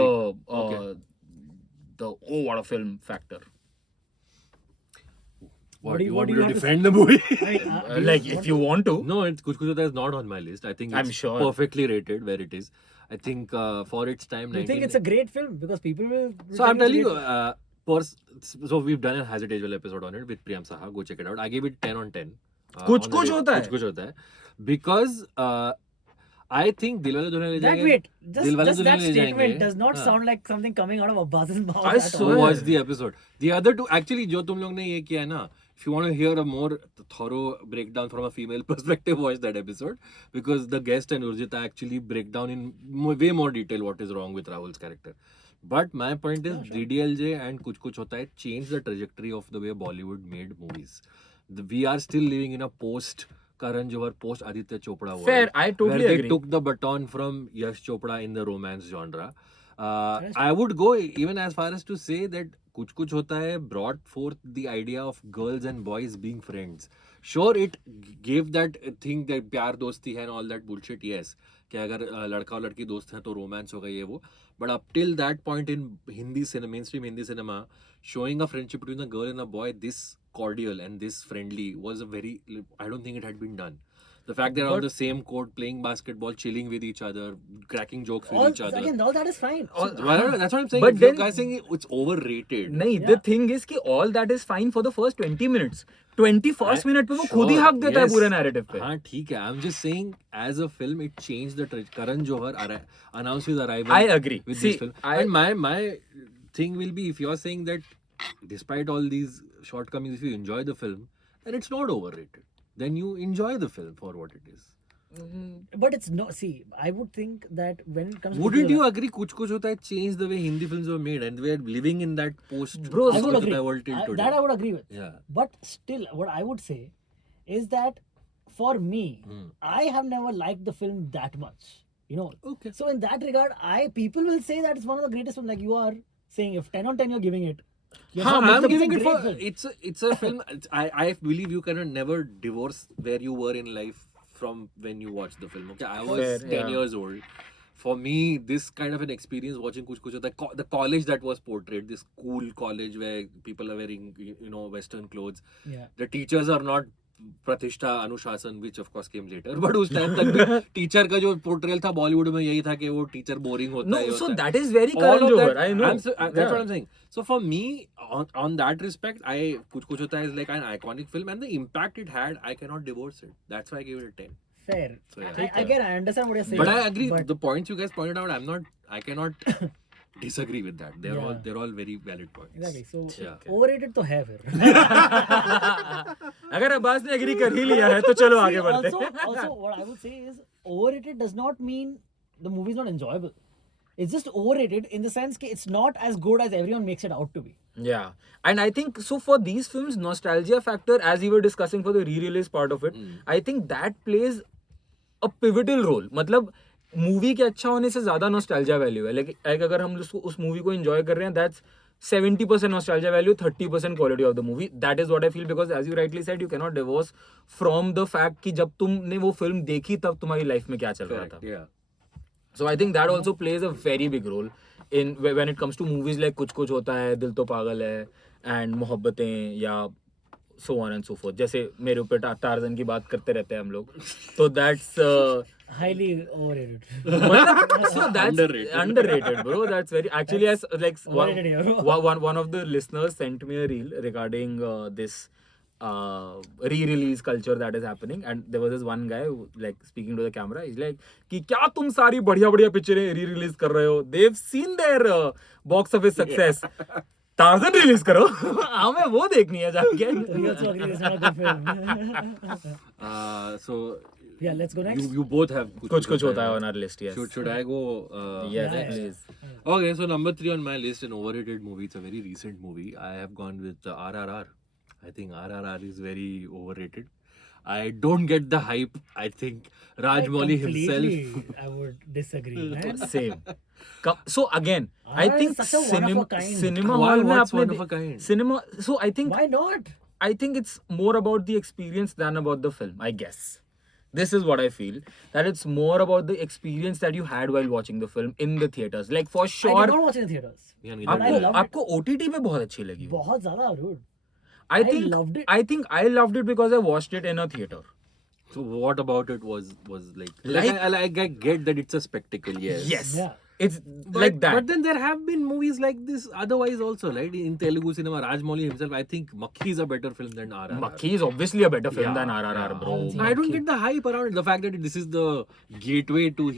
Okay. the oh what a film factor. What do you you- want what me do to you have to defend the movie? I mean, do you Like want- if you want to. No, it's Kuch Kuch Hota is not on my list. I think I'm it's sure. perfectly rated where it is. I think for its time, You think it's a great film because people will. So I'm think telling it's you, a so we've done a Has It Aged Well episode on it with Priyam Saha. Go check it out. I gave it 10 on 10. कुछ on the कुछ rate. होता है. कुछ कुछ होता है. Because I think Dilwale Dulhania Le That Jayenge. wait, Dilwale just that Dulhania Le statement Jayenge. does not हाँ. sound like something coming out of Abbas's mouth. I at swear. all. Watch the episode. The other two, actually, जो तुम लोग ने ये किया है ना, if you want to hear a more thorough breakdown from a female perspective, watch that episode because the guest and Urjita actually break down in way more detail what is wrong with Rahul's character. But my point is, DDLJ and Kuch Kuch Hota Hai changed the trajectory of the way Bollywood made movies. We are still living in a post Karan Johar, post Aditya Chopra world. Fair, I totally where they agree. took the baton from Yash Chopra in the romance genre. I would go even as far as to say that Kuch Kuch Hota Hai brought forth the idea of girls and boys being friends. Sure, it gave that thing that प्यार दोस्ती है and all that bullshit, yes. कि अगर लड़का और लड़की दोस्त हैं तो रोमांस होगा ये वो. But up till that point in Hindi cinema, mainstream Hindi cinema, showing a friendship between a girl and a boy this cordial and this friendly was a very, I don't think it had been done. The fact they're on the same court, playing basketball, chilling with each other, cracking jokes with each other. Again, all that is fine. That's what I'm saying. But If you're then- guys saying it's overrated. नहीं, the thing is कि all that is fine for the first 20 minutes. 21st minute पे वो खुद ही हक देता है पूरे narrative पे. हाँ ठीक है. I'm just saying as a film it changed the Karan Johar announced his arrival. I agree. With See, this film. And my thing will be if you're saying that despite all these shortcomings, if you enjoy the film, then it's not overrated. Then you enjoy the film for what it is. But it's no. See, I would think that when it comes. Wouldn't to you agree? Kuch Kuch Hota Hai changed the way Hindi films were made, and we're living in that post. Bro, I would agree. world till today. That I would agree with. Yeah. But still, what I would say is that for me, I have never liked the film that much. You know. Okay. So in that regard, people will say that it's one of the greatest films. Like you are saying, if 10 on 10 you're giving it. you're हाँ, saying I'm it's a giving it great for film. it's a film. I believe you can never divorce where you were in life from when you watched the film. Okay, I was Fair, 10 yeah. years old. For me, this kind of an experience watching Kuch Kuch Hota Hai, the college that was portrayed, this cool college where people are wearing Western clothes. Yeah. The teachers are not प्रतिष्ठा अनुशासन which of course came later but उस time तक भी teacher का जो portrayal था बॉलीवुड में यही था कि वो टीचर बोरिंग होता है No, so that is very all Karan of Johar. that, I know. that's Yeah. what I'm saying. So for me, on that respect, Kuch Kuch Hota Hai is like an iconic film, and the impact it had, I cannot divorce it. That's why I gave it a 10. Fair. So, yeah. I understand what you're saying. But I agree. But The points you guys pointed out, I cannot disagree with that. Yeah. They're all very valid points. exactly. So Yeah. overrated तो है फिर. अगर अब्बास ने agree कर ही लिया है तो चलो आगे बढ़ते हैं. Also, what I would say is overrated does not mean the movie is not enjoyable. It's just overrated in the sense that it's not as good as everyone makes it out to be. Yeah, and I think so for these films, nostalgia factor, as we were discussing for the re-release part of it, I think that plays a pivotal role. मतलब movie के अच्छा होने से ज्यादा nostalgia value है. Like अगर हम उस मूवी को enjoy कर रहे हैं, that's 70% nostalgia value, 30% quality of the movie. That is what I feel because as you rightly said, you cannot divorce from the fact कि जब तुमने वो फिल्म देखी तब तुम्हारी लाइफ में क्या चल रहा था. Correct. Yeah. So I think that also plays a very big role in when it comes to movies like कुछ कुछ होता है, दिल तो पागल है, and मोहब्बतें या so on and so forth. जैसे मेरे ऊपर टार्जन की बात करते रहते हैं हम लोग. So that's Highly overrated. so that's underrated, bro. That's very actually as like Overrated, yeah. one of the listeners sent me a reel regarding this re-release culture that is happening, and there was this one guy who, like speaking to the camera, he's like कि क्या तुम सारी बढ़िया बढ़िया पिक्चरें re-release कर रहे हो? They've seen their box office success. Torsion release करो हमें वो देखनी है जाके We also agree it's not a good film. So Yeah, let's go next. you both have कुछ कुछ होता है on our list, yes. Should I go? Yes, Yeah. please. Okay, so number 3 on my list, an overrated movie. It's a very recent movie. I have gone with RRR. I think RRR is very overrated. I don't get the hype. I think Rajmouli himself. Completely, I would disagree, man. Same. So again, I RRR think is such a one of a kind. cinema Why? hall में What's आपने one of a kind? cinema. So I think Why not? it's more about the experience than about the film, I guess. This is what I feel, that it's more about the experience that you had while watching the film in the theaters. Like for I did sure, not watch in theaters. Yeah, But I loved it. आपको OTT पे बहुत अच्छी लगी वो. बहुत ज़्यादा, dude. I think loved it. I think I loved it because I watched it in a theater. So what about it was like Like- I get that it's a spectacle. Yes. Yes. Yeah. It's like that. But then there have been movies like this otherwise also, right? In Telugu cinema, Rajmouli himself, I think Makhi is a better film than RRR. Makhi is obviously a better film Yeah, than RRR, yeah. bro. I I don't Makhi. get the hype around it. The fact that this is the gateway to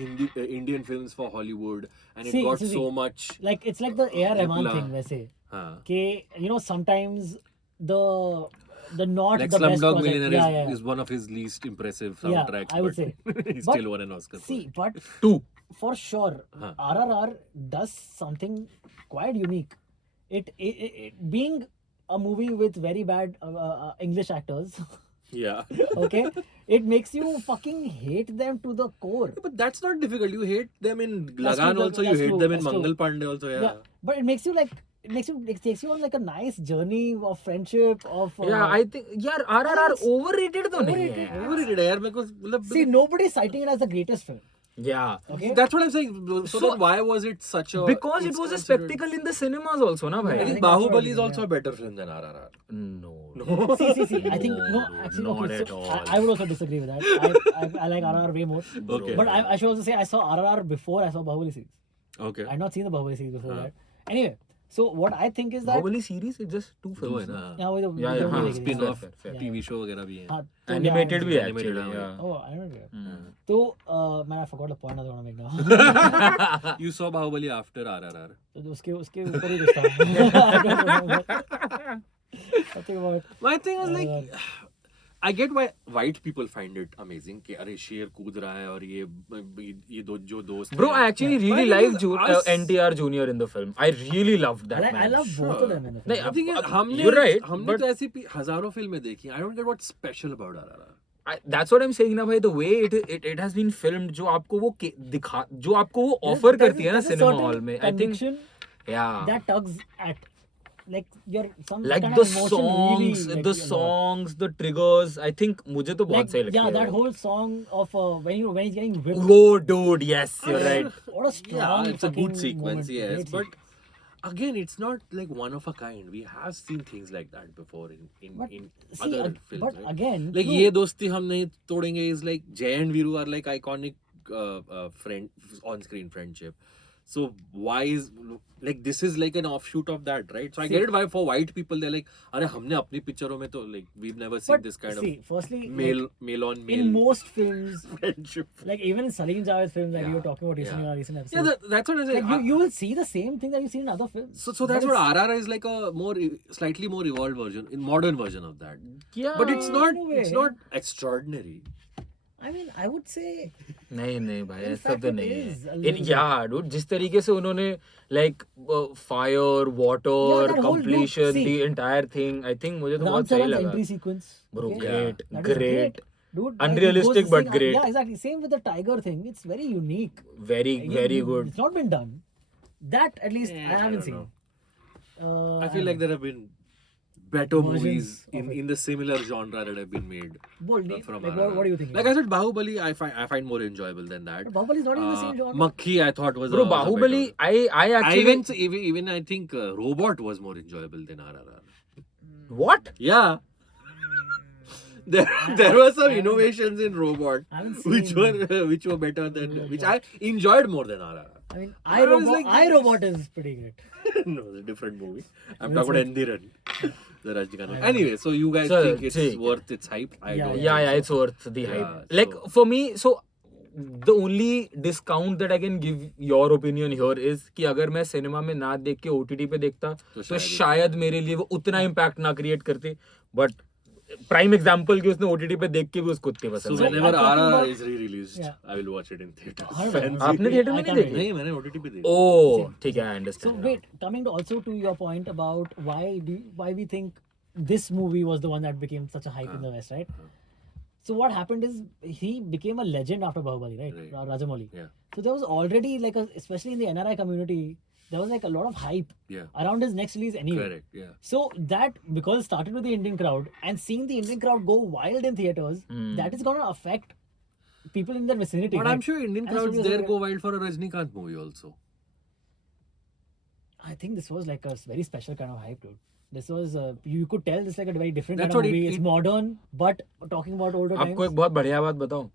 Indian films for Hollywood, and it See, got see, so much. Like it's like the A.R. Rahman Hoopla. thing, वैसे. Huh. कि you know sometimes the not Like the best Slumdog project. Millionaire Yeah, yeah. is one of his least impressive Yeah, soundtracks. I would but say. he But still won an Oscar. for See, it. but Two. for sure, Huh. RRR does something quite unique. It being a movie with very bad English actors, Yeah. okay, it makes you fucking hate them to the core. But that's not difficult. You hate them in That's Lagan true, also. You that's hate true, them in that's true. Mangal Pandey also. Yeah. But it makes you like it takes you on like a nice journey of friendship of Yeah, I think यार RRR overrated तो नहीं Overrated. है. Overrated है यार मेरे को मतलब. see nobody's citing it as the greatest film. Yeah. Okay, That's what I'm saying. So, So- then why was it such a? Because it it's was a considered- spectacle in the cinemas also, na I bhai. think think that's what Bahubali it is is, also yeah. a better film than RRR. No. see. I think no, No, actually, not okay. at So all. I would also disagree with that. I like RRR way more. Okay. But I should also say I saw RRR before I saw Bahubali series. Okay. I'd not seen the Bahubali series before that. Anyway, so what I think is that Bahubali series is just two दो films. है ना. yeah, वो जो- Yeah, जो yeah, movie हाँ, देखी थी, Spin yeah. off fair, fair. TV show वगैरह भी है. हाँ, तो Animated yeah, भी है Animated actually. हाँ. Yeah. Oh, I don't know. Hmm. So, man, I forgot the point I was going to make now. You saw Bahubali after RRR. तो उसके ऊपर ही कुछ था. I don't know, but Something about My thing was like, RRR. I get why white people find it amazing कि अरे शेर कूद रहा है और ये दो जो दोस्त Bro, हैं. I actually really Why liked because us- NTR Junior in the film. I really loved that I man. love both of them in the film. नहीं, I think हमने You're right, हमने but- तो ऐसी हजारों फिल्में देखी. I don't get what's special about RRR. That's what I'm saying ना भाई. The way it has been filmed, जो आपको वो दिखा, जो आपको वो There's- offer there's- करती है ना there's a cinema certain hall में. I think conviction yeah. that tugs at like your some Like kind the of emotion really, songs, like, the you know. songs, the triggers. I think मुझे तो बहुत Like, सही लगती yeah, है that वो. whole song of when he's getting whipped. Oh, dude, yes, you're right. What a strong Yeah, it's a fucking good sequence, moment. yes. Great But sequence. again, it's not like one of a kind. We have seen things like that before in But see, other films. but right? again, like true. ये दोस्ती हम नहीं तोड़ेंगे is like Jay and Viru are like iconic friend on-screen friendship. So why is like this is like an offshoot of that, right? So I See- get it why for white people they're like अरे हमने अपनी पिक्चरों में तो like we've never seen But this kind see, of firstly, male like, on in male most films, friendship. like even in Salim Javed films, like we Yeah, were talking about recently yeah. in our recent episode. Yeah, that's what I say. like you will see the same thing that you see in other films. So that's But what it's- RRR is like a slightly more evolved version, in modern version of that. Yeah. But it's not in a it's way. not extraordinary. I mean, I would say नहीं भाई In ऐसा fact, तो it नहीं is a है. little Yeah, dude, जिस तरीके से उन्होंने like fire, water, Yeah, that whole completion, look, see. the entire thing. I think मुझे तो Ram बहुत सही Charan's लगा. entry sequence. Bro, okay? great, That is great. Dude, like, Unrealistic he goes to but sing- great. Yeah, exactly. Same with the tiger thing. It's very unique. Very, Like, very it- good. It's not been done. That at least Yeah, I I haven't don't seen. I feel like there have been better Versions movies of it. in the similar genre that have been made Bold, from like, RRR. what do you think? Like I said, Bahubali I find more enjoyable than that. But Bahubali is not even the same genre. Makhi I thought was Bro, was Bahubali, better. I I actually. even I think Robot was more enjoyable than RRR. What? Yeah. There were some innovations in Robot I haven't which seen- which were better than which I enjoyed more than RRR. I mean, RRR is like- iRobot is pretty great. No, it's a different movie. I'm That's talking about Endiran. The Rajnikant movie. Anyway, so you guys So, think it's see. worth its hype? I Yeah, don't. Yeah, think yeah, so. it's worth the hype. Yeah, Like so- for me, so the only discount that I can give your opinion here is कि अगर मैं cinema में ना देख के OTT पे देखता तो शायद मेरे लिए वो उतना इम्पैक्ट ना क्रिएट करते, बट प्राइम एग्जांपल कि उसने OTT पे देख के भी उसको उतनी So पसंद आई। whenever talking RRR about- is re-released, Yeah. I will watch it in theater. आपने थिएटर में I नहीं can't देखी? नहीं, मैंने OTT पे देखी. ओह ठीक है, I So understand. wait, coming also to your point about why we think this movie was the one that became such a hype in the West, right? So what happened is he became a legend after Bahubali, right? Right. Rajamouli. Yeah. So there was already like especially in the NRI community, there was like a lot of hype Yeah. around his next release anyway. Correct. Yeah. So that because it started with the Indian crowd and seeing the Indian crowd go wild in theaters, that is gonna affect people in their vicinity. But right? I'm sure Indian And crowds studios there are- go wild for a Rajnikant movie also. I think this was like a very special kind of hype, dude. This was you could tell this like a very different That's kind of what movie. it- It's modern, but talking about older times. आपको एक बहुत बढ़िया बात बताऊं,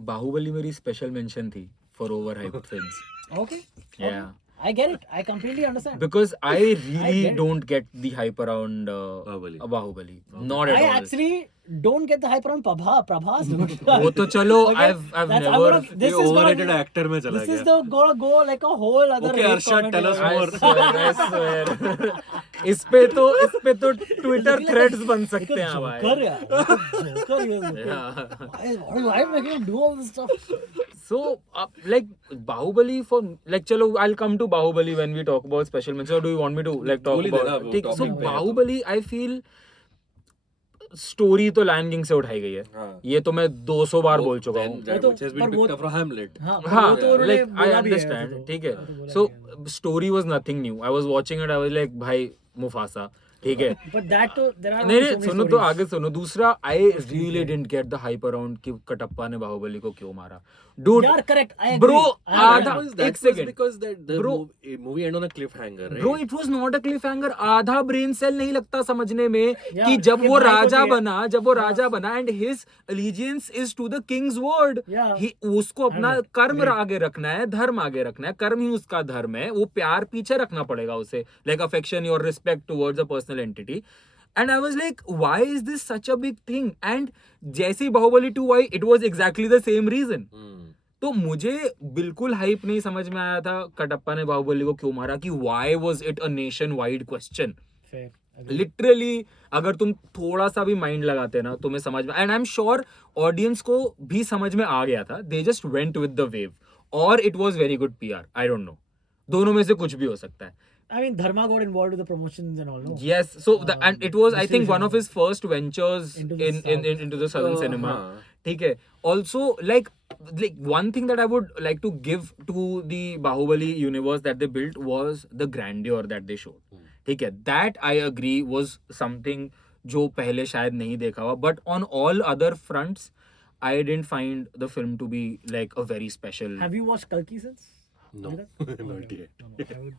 बाहुबली मेरी special mention थी for over hyped films. Okay. Yeah. I get it. I completely understand. Because I really get it. don't get the hype around Bahubali. Not at I all. actually don't get the hype around Prabhas, dude. वो तो चलो, Okay, I've that's- I'm never. gonna- this ये is gonna overrated be- actor में चला This गया. is the gonna go like a whole other. Okay, hate Arshad, comment tell us here. more. I swear. इस पे तो Twitter threads बन सकते हैं Joker, भाई। yeah. Joker, he was- Yeah. Why making him do all this stuff? So, like Bahubali for like, chalo, I'll come to Bahubali when we talk about special mention. Or do you want me to like talk बोल ही देना, about? वो ठीक, so topic पे है तो। Bahubali, I feel story तो lion king से उठाई गई है, हाँ। ये तो मैं 200 बार बोल चुका Then हूँ। that तो- which has पर been वो- picked up from Hamlet. हाँ, हाँ, वो तो उन्होंने like I बोला भी है, understand, वो तो- ठीक है। वो तो बोला So भी है। story was nothing new. I was watching it, I was like, भाई मुफासा, ठीक है। But that तो there are नहीं so नहीं, many सुनो तो stories. आगे सुनो। दूसरा, I really didn't get the hype around कि कटप्पा ने बाहुबली को क्यों मारा, dude. Yeah, correct. I agree. Bro, I agree. आधा- That एक was second. because that the Bro. movie end on a cliffhanger, right? Bro it was not a cliff hanger. आधा brain cell नहीं लगता समझने में Yeah, कि जब ये वो भाई को राजा दिया। बना, जब वो राजा बना and his allegiance is to the king's word. Yeah. उसको अपना Right. कर्म Right. आगे रखना है, धर्म आगे रखना है, कर्म ही उसका धर्म है। वो प्यार पीछे रखना पड़ेगा उसे, लाइक अफेक्शन और respect towards a personal entity. And I was like, why is this such a big thing? And जैसे बाहुबली 2 आई, it was exactly the same reason. तो मुझे बिल्कुल हाइप नहीं समझ में आया था कटप्पा ने बाहुबली को क्यों मारा, कि why was it a nation wide question. Fair. Agree. Literally अगर तुम थोड़ा सा भी माइंड लगाते ना, तुम्हें समझ में, and I am sure audience को भी समझ में आ गया था। They just went with the wave, और it was very good PR. I don't know, दोनों में से कुछ भी हो सकता है। I mean, Dharma got involved with the promotions and all. No? Yes, so and it was, I think, distribution. one of his first ventures Into the into the southern cinema. हाँ. ठीक है। Also, like one thing that I would like to give to the Bahubali universe that they built was the grandeur that they showed. ठीक है, that I agree was something जो पहले शायद नहीं देखा हुआ, but on all other fronts, I didn't find the film to be like a very special. Have you watched Kalki since? No, Neither? not yet. No, no, I would.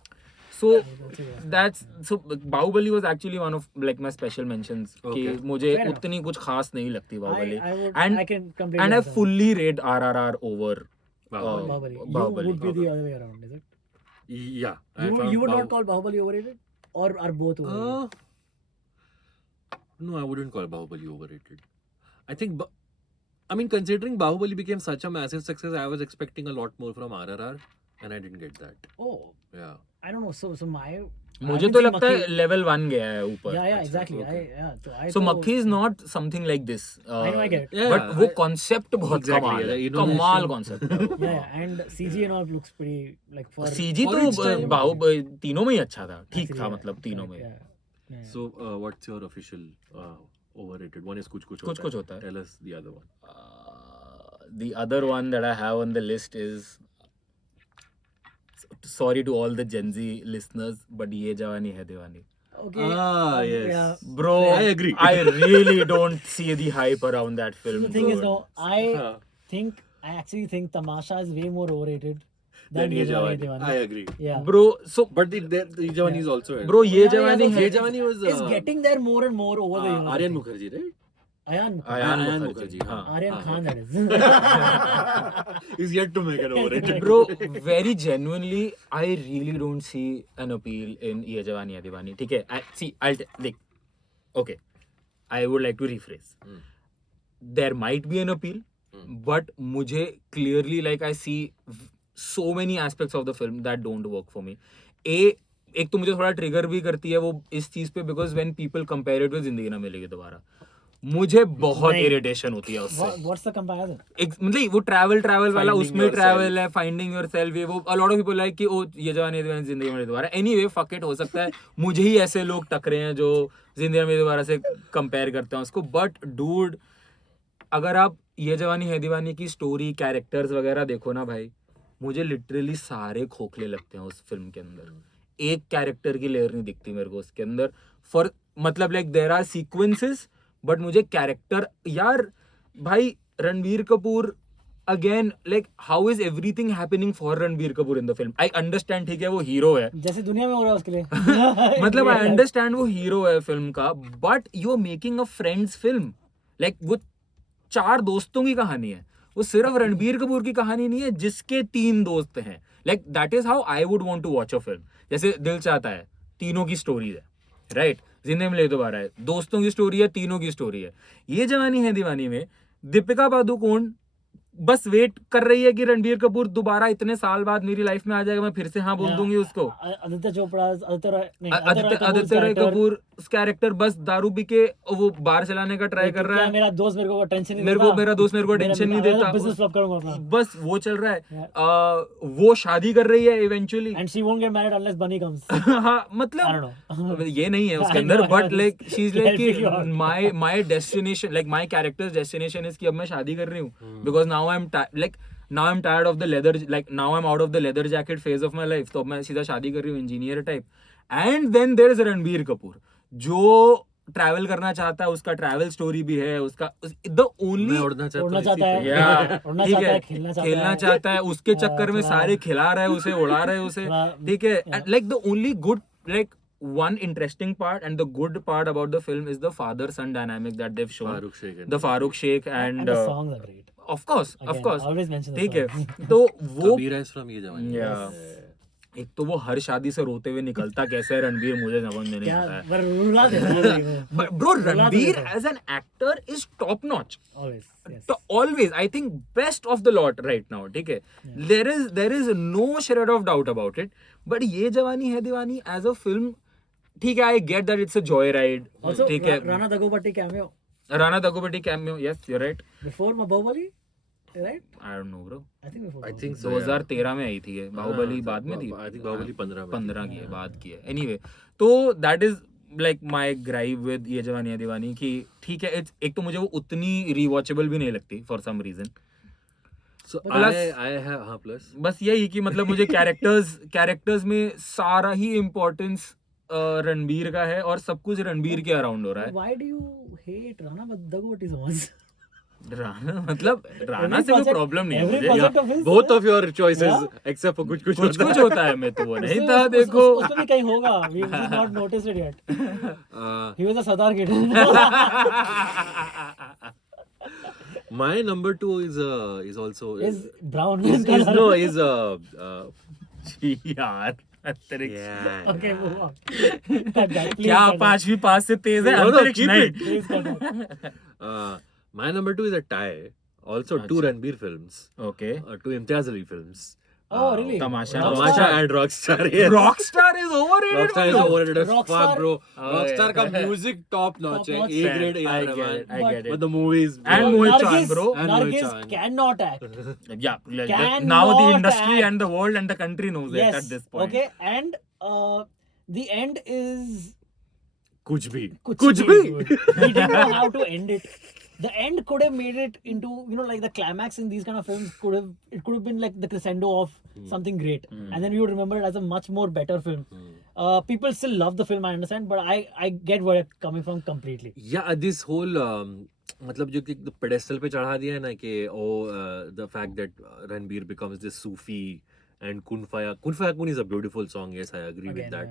So say yes. that's so Bahubali was actually one of like my special mentions कि Okay. मुझे Fair enough. उतनी कुछ खास नहीं लगती Baahubali, I would. and I can completely. and I understand. fully rate RRR over Bahubali. Bahubali. You Bahubali. would be the other way around, is it? Yeah. I You, found you would not Bahu- call Bahubali overrated, or are both overrated? No, I wouldn't call Bahubali overrated. I think, I mean, considering Bahubali became such a massive success, I was expecting a lot more from RRR, and I didn't get that. Oh, Yeah. I don't know. So my. मुझे I तो haven't लगता seen है Makki. level 1 गया है ऊपर। Yeah, yeah, अच्छा, exactly. okay. So Makki is not something like this. I know, I get it. Yeah, But वो I- concept बहुत Exactly, कमाल है, yeah, innovation. कमाल concept है। Yeah, yeah, and CG and all looks pretty like for. CG For तो its time. Baahubali तीनों में ही अच्छा था, ठीक Actually, था, yeah, मतलब तीनों में। yeah, yeah. So, what's your official overrated? One is Kuch Kuch कुछ कुछ होता है। Tell us the other one. The other one that I have on the list is, sorry to all the Gen Z listeners, but ये जवानी है दीवानी। Okay. Yes. Yeah. Bro, I agree. I really don't see the hype around that film. The thing is, dude. no, Huh. I actually think Tamasha is way more overrated than Then Ye Ye Jawani Jawani. Diwani. I agree. Yeah. Bro, so But the Jawani is also. bro, ये Yeah, जवानी yeah, है। Ye Jawani was. It's getting there more and more over the years. I Aryan think. Mukherjee, right? Ayan Ayan Ayan Mukherjee, Mukherjee, हाँ। Aryan हाँ, Khan, okay. that is. He's yet to make an overrated. Bro, very genuinely, I really don't see an appeal in Ye Jawani Hai Diwani. ठीक है, see, like, okay, I would like to rephrase. There might be an appeal, but मुझे clearly like I see so many aspects of the film that don't work for me. एक तो मुझे थोड़ा trigger भी करती है वो इस चीज पे, because when people compare it with जिंदगी ना मिलेगी दोबारा, मुझे बहुत नहीं। इरिटेशन होती है उससे। What's the comparison? मतलब वो ट्रैवल वाला, Finding उसमें yourself. ट्रैवल है, फाइंडिंग योरसेल्फ, ये वो a lot of people like कि ओ ये जवानी है दीवानी जिंदगी में दोबारा। एनीवे फक इट, हो सकता है मुझे ही ऐसे लोग टकरे हैं जो जिंदगी में दोबारा से कंपेयर करते हैं उसको, बट डूड अगर आप ये जवानी है दीवानी की स्टोरी, कैरेक्टर्स वगैरह देखो ना भाई, मुझे लिटरली सारे खोखले लगते हैं उस फिल्म के अंदर। एक कैरेक्टर की लेयर नहीं दिखती मेरे को उसके अंदर, फॉर मतलब like there are sequences, but मुझे कैरेक्टर, यार भाई Ranbir Kapoor again, like how is everything happening for Ranbir Kapoor in the film? I understand, ठीक है वो हीरो है, जैसे दुनिया में हो रहा है उसके लिए। मतलब आई अंडरस्टैंड वो हीरो है फिल्म का, but you are making a friends film, like वो 4 दोस्तों की कहानी है, वो सिर्फ रणबीर कपूर की कहानी नहीं है जिसके 3 दोस्त हैं। Like that is how I would want to watch a film. जैसे दिल चाहता है, तीनों की स्टोरी है, राइट? जिंदगी में ले दोबारा है, दोस्तों की स्टोरी है, तीनों की स्टोरी है। ये जवानी है दीवानी में दीपिका पादुकोण बस वेट कर रही है कि रणबीर कपूर दोबारा इतने साल बाद मेरी लाइफ में आ जाएगा, मैं फिर से हाँ बोल दूंगी उसको। आदित्य चोपड़ा, आदित्य राय कपूर उस कैरेक्टर बस दारू पी के वो बार चलाने का ट्राई कर रहा है, मेरा दोस्त मेरे को टेंशन नहीं मेरा दोस्त मेरे को टेंशन नहीं देता, बिजनेस फ्लॉप करूंगा अपना, बस वो चल रहा है। वो शादी कर रही है eventually, and she won't get married unless बनी कम्स। हाँ I मतलब don't know. ये नहीं है उसके I अंदर, know, I but know. Like she is like Helping you out. My destination, like my characters destination is कि अब मैं शादी कर रही हूँ, because now I am like now I'm tired of the leather, like now I'm out of the leather jacket phase of my life, तो अब मैं सीधा शादी कर रही हूँ engineer type. And then there is Ranbir Kapoor जो ट्रैवल करना चाहता है, उसका ट्रैवल स्टोरी भी है, उसका द ओनली उड़ना उड़ना चाहता है, Yeah, उड़ना ठीक चाहता है, है, खेलना चाहता है, उसके चक्कर में थोड़ा- सारे खिला रहे हैं उसे, उड़ा रहे हैं उसे, थोड़ा- ठीक है। Yeah. Like the only good, like one interesting part and the good part about the film is the father son dynamic that they've shown, Farooq Sheikh and- the Farooq Sheikh and and the songs are great. of course Again, always mention the ठीक है। songs. तो वो कबीरा is from ये जवानी। Yeah. एक तो वो हर शादी से रोते हुए निकलता कैसे है रणबीर, मुझे समझ में नहीं क्या आता है। पर रुला देता है वो। But bro, रुला Ranbir देता है। as an actor is top notch. Always, yes. तो always I think best of the lot right now, ठीक है। there is no shred of doubt about it, but ये जवानी है दीवानी as a film, ठीक है, I get that it's a joyride, Also, ठीक है। Rana Daggubati cameo Rana Daggubati cameo, yes you're right, before Bahubali, right? I don't know bro, I think before. I Bahubali. think so, yeah. 2013 में आई थी ये, बाहुबली बाद में थी, I think बाहुबली 15 में 15 की है, बाद की है। एनीवे तो that is like my gripe with Yeh Jawaani है दीवानी की, ठीक है। एक तो मुझे वो उतनी रिवॉचेबल भी नहीं लगती for some reason, So Plus- I have हाँ plus बस यही कि मतलब मुझे कैरेक्टर्स में सारा ही इम्पोर्टेंस रणबीर का है और सब कुछ रणबीर के अराउंड हो रहा है। Why do you hate Rana Daggubati so much? Rana मतलब राणा Every से कोई project- प्रॉब्लम नहीं है every मुझे, project of his, both of your choices Yeah. except for कुछ कुछ होता है, मैं तो वो नहीं था, उसमें- देखो उसमें भी कहीं होगा, we have not noticed it yet. He was a Sardar kid. my number 2 is also Is brown. is no is यार अंतरिक्ष, yeah Okay, move on. Cut that, please क्या cut that. 5वीं पास से तेज है No, no, अंतरिक्ष keep नहीं। it. Please cut that. my number 2 is a tie, also 2 अच्छा। Ranbir films, okay 2 Imtiaz Ali films. Oh, really? Tamasha. Tamasha and Rockstar. Yes. Rockstar is overrated. Rockstar is bro. overrated as Rockstar- fuck, bro. Oh, Rockstar yeah. का music top notch है, Top notch. A grade I AR get Rahman. it. I get But it. the movies, And bro. Mohit Chan, Nargis- bro. And Mohit Nargis Chan. cannot act. Yeah, Cannot now the industry act. and the world and the country knows it Yes. at this point. Okay, and the end is कुछ भी. कुछ भी. Dude. He didn't know how to end it. The end could have made it into, you know, like the climax in these kind of films could have been like the crescendo of something great, and then you would remember it as a much more better film. People still love the film, I understand, but I get where you're coming from completely. Yeah, this whole मतलब जो कि pedestal पे चढ़ा दिया है ना कि the fact that Ranbir becomes this Sufi and Kun Faya Kun is a beautiful song, yes, I agree with Again, that.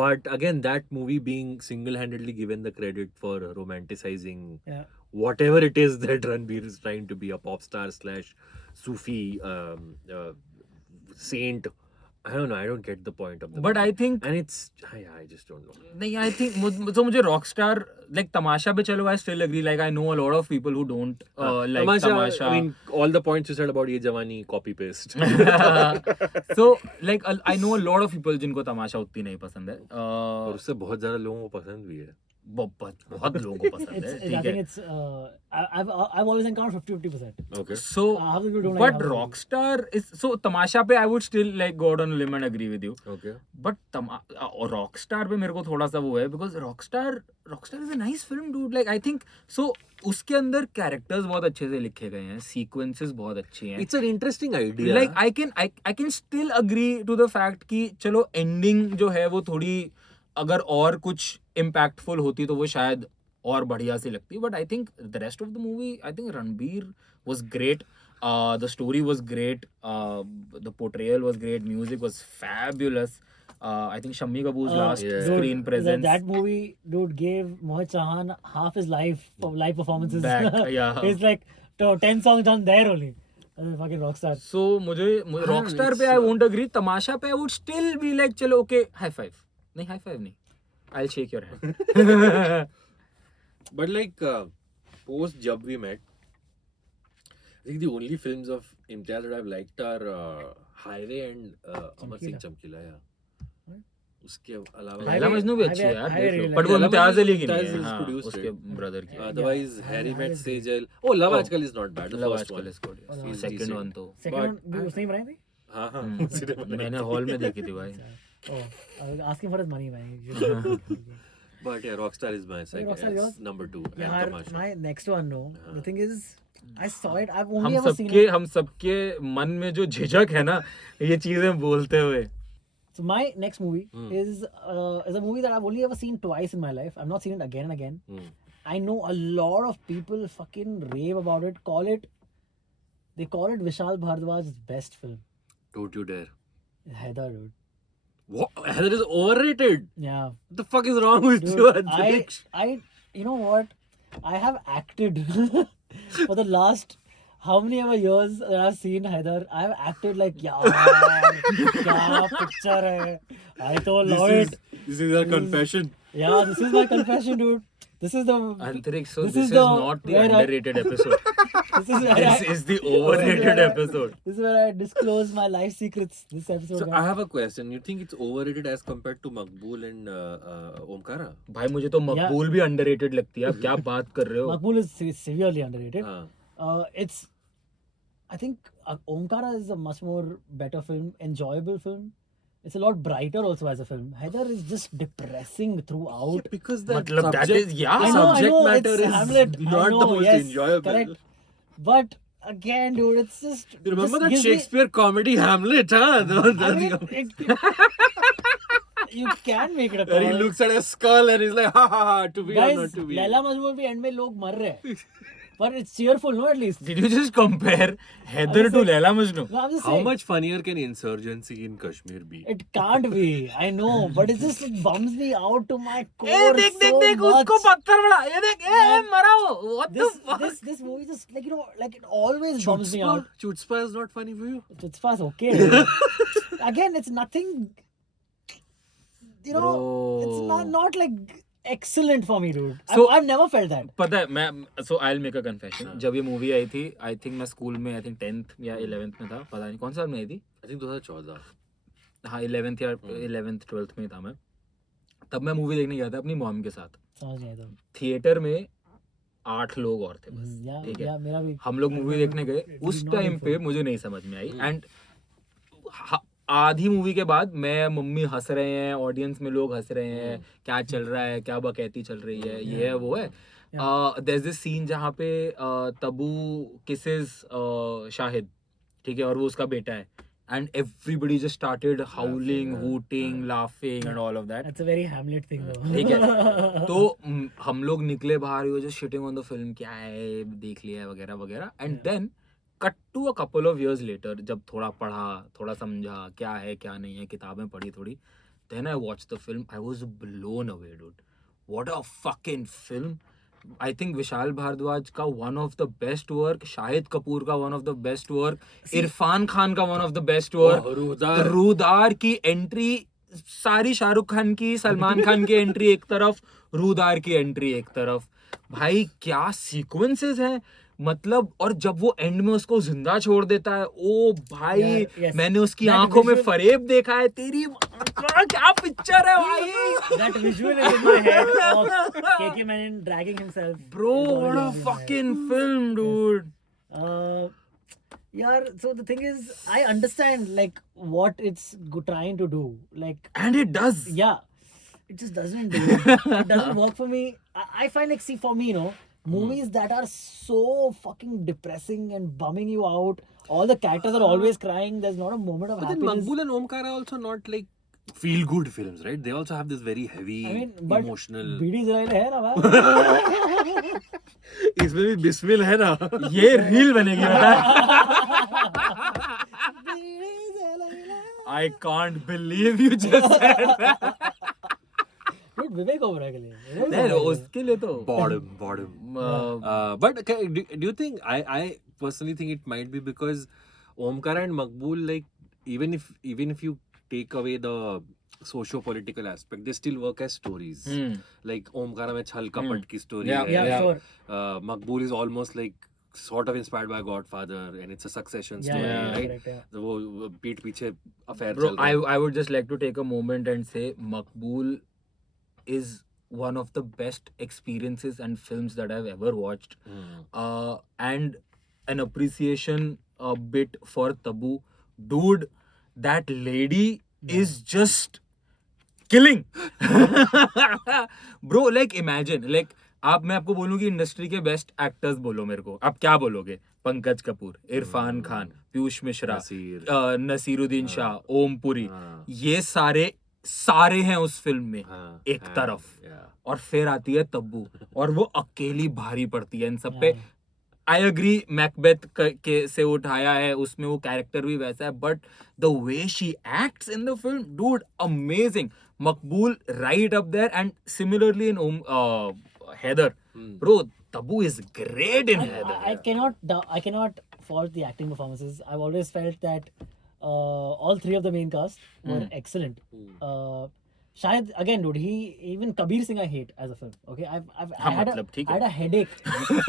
But again, that movie being single-handedly given the credit for romanticizing yeah. whatever it is that Ranbir is trying to be, a pop star / Sufi saint, I don't know. I don't get the point of the But movie. I think and it's I just don't know. नहीं, I think so मुझे Rockstar like तमाशा पे चलो I still agree. Like I know a lot of people who don't like Tamasha. I mean, all the points you said about Ye Jawani copy paste. So like I know a lot of people जिनको तमाशा उतनी नहीं पसंद है. और उससे बहुत ज्यादा लोगों को पसंद भी है. बहुत लोगों को पसंद है. I ठीक think है. it's I've always encountered 50-50%. Okay. So How many people don't like but Bahubali? Rockstar is so तमाशा पे I would still like go out on a limb and agree with you. Okay. But Rockstar पे मेरे को थोड़ा सा वो है because Rockstar is a nice film, dude. Like I think so उसके अंदर characters बहुत अच्छे से लिखे गए हैं, sequences बहुत अच्छे हैं. It's an interesting idea. Like I can still agree to the fact कि चलो ending जो है वो थोड़ी अगर और कुछ impactful होती तो वो शायद और बढ़िया सी लगती. But I think the rest of the movie, I think Ranbir was great. The story was great. The portrayal was great. Music was fabulous. I think Shammi Kapoor's last Yeah. screen presence. That movie, dude, gave Mohit Chauhan half his live performances. Back, yeah. It's like 10 songs done there only. Fucking rockstar. So मुझे Rockstar पे I won't agree. तमाशा पे I would still be like चलो okay high five. नहीं high five नहीं. I'll shake your hand. But like post Jab We Met, I think the only films of Imtiaz that I've liked are Highway and Amar Singh Chamkila. Yeah. उसके अलावा लैला मजनू भी अच्छी है यार, Highway देख लो. really But वो like Imtiaz Ali की Imtiaz नहीं है. is हाँ, produced उसके it. ब्रदर की. otherwise Yeah, Harry Met Highway Sejal. Oh, Love Oh. Aajkal is not bad. The love first आजकल one. इसको He's सेकंड decent. वन तो Second one, dude, उसने ही बनाई थी? हाँ हाँ हम्म, उसी ने बनाई मैंने थी. हॉल में देखी थी भाई. Oh, I was asking for his money, man. But yeah, Rockstar is my second. Rockstar Yes, yours? number 2. and Yeah, Tamasha. my next one, no. The thing is, I saw it. I've हम only ever seen सबके it. हम सबके मन में जो झिझक है ना ये चीजें बोलते हुए. So my next movie is a movie that I've only ever seen twice in my life. I've not seen it again and again. I know a lot of people fucking rave about it. They call it Vishal Bhardwaj's best film. Don't you dare. Haidar, dude. What? That is overrated. Yeah. What the fuck is wrong with Dude, you, Anjalish? you know what? I have acted for the last how many ever years that I've seen Haidar. I have acted like, yaar, kya picture hai. I to love it. This is our confession. Yeah, this is my confession, dude. This is the अंतरिक्ष, so This this is is the- not the where I- underrated episode. this is where This is the overrated episode. This is where I disclose my life secrets. This episode. So guys. I have a question. You think it's overrated as compared to Maqbool and Omkara? भाई मुझे तो मकबूल भी underrated लगती है. आप क्या बात कर रहे हो? Maqbool is severely underrated. हाँ. It's, I think Omkara is a much more better film, enjoyable film. It's a lot brighter also as a film. Haidar is just depressing throughout. Because the मतलब that subject, is yeah. I know, subject matter it's is Hamlet. I not the know, most yes, enjoyable. Correct. But again, dude, it's just. You remember just that gives me- Shakespeare comedy Hamlet, huh? I mean, you can make it a Where he comedy. looks at a skull and he's like, ha ha ha, to be or Guys, not to be. Laila Majnu भी end में लोग मर रहे हैं. But it's cheerful, no? At least. Did you just compare Heather just to saying- Laila Majnu? No, I'm just How saying. much funnier can insurgency in Kashmir be? It can't be. I know, but it just it bums me out to my core ए देख देख so देख much. उसको पत्थर बड़ा. ये देख ए मरा वो. What the fuck? This movie just like like it always bums me out. Chutzpah is not funny for you? It's fast, okay. Again, it's nothing. You know, it's Bro. not like excellent for me, dude. So- I've never felt that. पता है मैं so I'll make a confession. जब ये movie आई थी I think मैं school में I think 10th या 11th में था. पता नहीं कौन सा में आई थी. I think 2014. हाँ 11th या 11th 12th में था मैं. तब मैं मूवी देखने गया था अपनी मॉम के साथ. समझ नहीं आया था. थिएटर में 8 लोग और थे बस. या ठीक है. या मेरा भी. हम लोग मूवी देखने गए. उस टाइम पे मुझे नहीं समझ में आई एंड आधी मूवी के बाद मैं मम्मी हंस रहे हैं, ऑडियंस में लोग हंस रहे हैं, क्या चल रहा है, क्या बकैती चल रही है, ये है वो है. देयर इज दिस सीन जहाँ पे तबू किसेस शाहिद, ठीक है, और वो उसका बेटा है and everybody just started हाउलिंग, hooting, laughing and all of that. That's a very Hamlet thing, though. ठीक है. तो हम लोग निकले बाहर, we were just shitting on the film, क्या है, देख लिया वगैरह वगैरह. And then cut to a couple of years later, जब थोड़ा पढ़ा, थोड़ा समझा क्या है क्या नहीं है, किताबें पढ़ी थोड़ी, then I watch the film. I was blown away, dude. What a fucking film. I think Vishal Bhardwaj का one of the best work, Shahid Kapoor का one of the best work, Irrfan Khan का one of the best work, Roohdaar की entry, सारी शाहरुख खान की, सलमान खान की entry एक तरफ, रूदार की एंट्री एक तरफ, भाई क्या सीक्वेंसेस हैं, मतलब, और जब वो एंड में उसको जिंदा छोड़ देता है, ओ भाई yes. मैंने उसकी That आंखों में visual- फरेब देखा है, तेरी क्या पिक्चर है भाई, That visual is in my head of KK Menon dragging himself. bro, is what already a in my head. fucking film, dude. Yeah, so the thing is, I understand like what it's trying to do. Like, And it does. yeah, it just doesn't do it. It doesn't work for me. I find like, see, for me, movies that are so fucking depressing and bumming you out, all the characters are always crying, there's not a moment of But then happiness. Maqbool and Omkar are also not like feel good films, right? They also have this very heavy, I mean, but emotional. BD Israel hai na bhai? इसमें भी बिस्मिल है ना. ये reel बनेगी बेटा. I can't believe you just said that. Dude, Vivek Oberoi के लिए. नहीं, उसके लिए तो Boredom. But do you think I personally think it might be because Omkar and Maqbool, like even if you take away the socio-political aspect, they still work as stories. Like Omkara में छल कपट की story Yeah, है. Yeah, sure. Maqbool is almost like sort of inspired by Godfather, and it's a succession story, Yeah, right? correct, yeah. तो वो पीठ पीछे affair Bro, चल रहा है. I would just like to take a moment and say Maqbool is one of the best experiences and films that I've ever watched. And an appreciation a bit for Tabu. Dude, that lady is just killing. Bro, like imagine, like आप, मैं आपको बोलूं कि industry के best actors बोलो मेरे को, आप क्या बोलोगे? पंकज कपूर, इरफान खान, पीयूष मिश्रा, नसीर. नसीरुद्दीन शाह, ओम पुरी, हाँ. ये सारे हैं उस फिल्म में हाँ, एक हाँ, तरफ. yeah. और फिर आती है तब्बू और वो अकेली भारी पड़ती है इन सब पे. आई अग्री, मैकबेथ के से उठाया है, उसमें वो कैरेक्टर भी वैसा है, but the way she acts in the film, dude, amazing. Maqbool right up there, and similarly in Heather, bro, Tabu is great in Heather. I cannot fault the acting performances. I've always felt that all three of the main cast were excellent. Shayad, again, dude, even Kabir Singh I hate as a film. Okay, I had a headache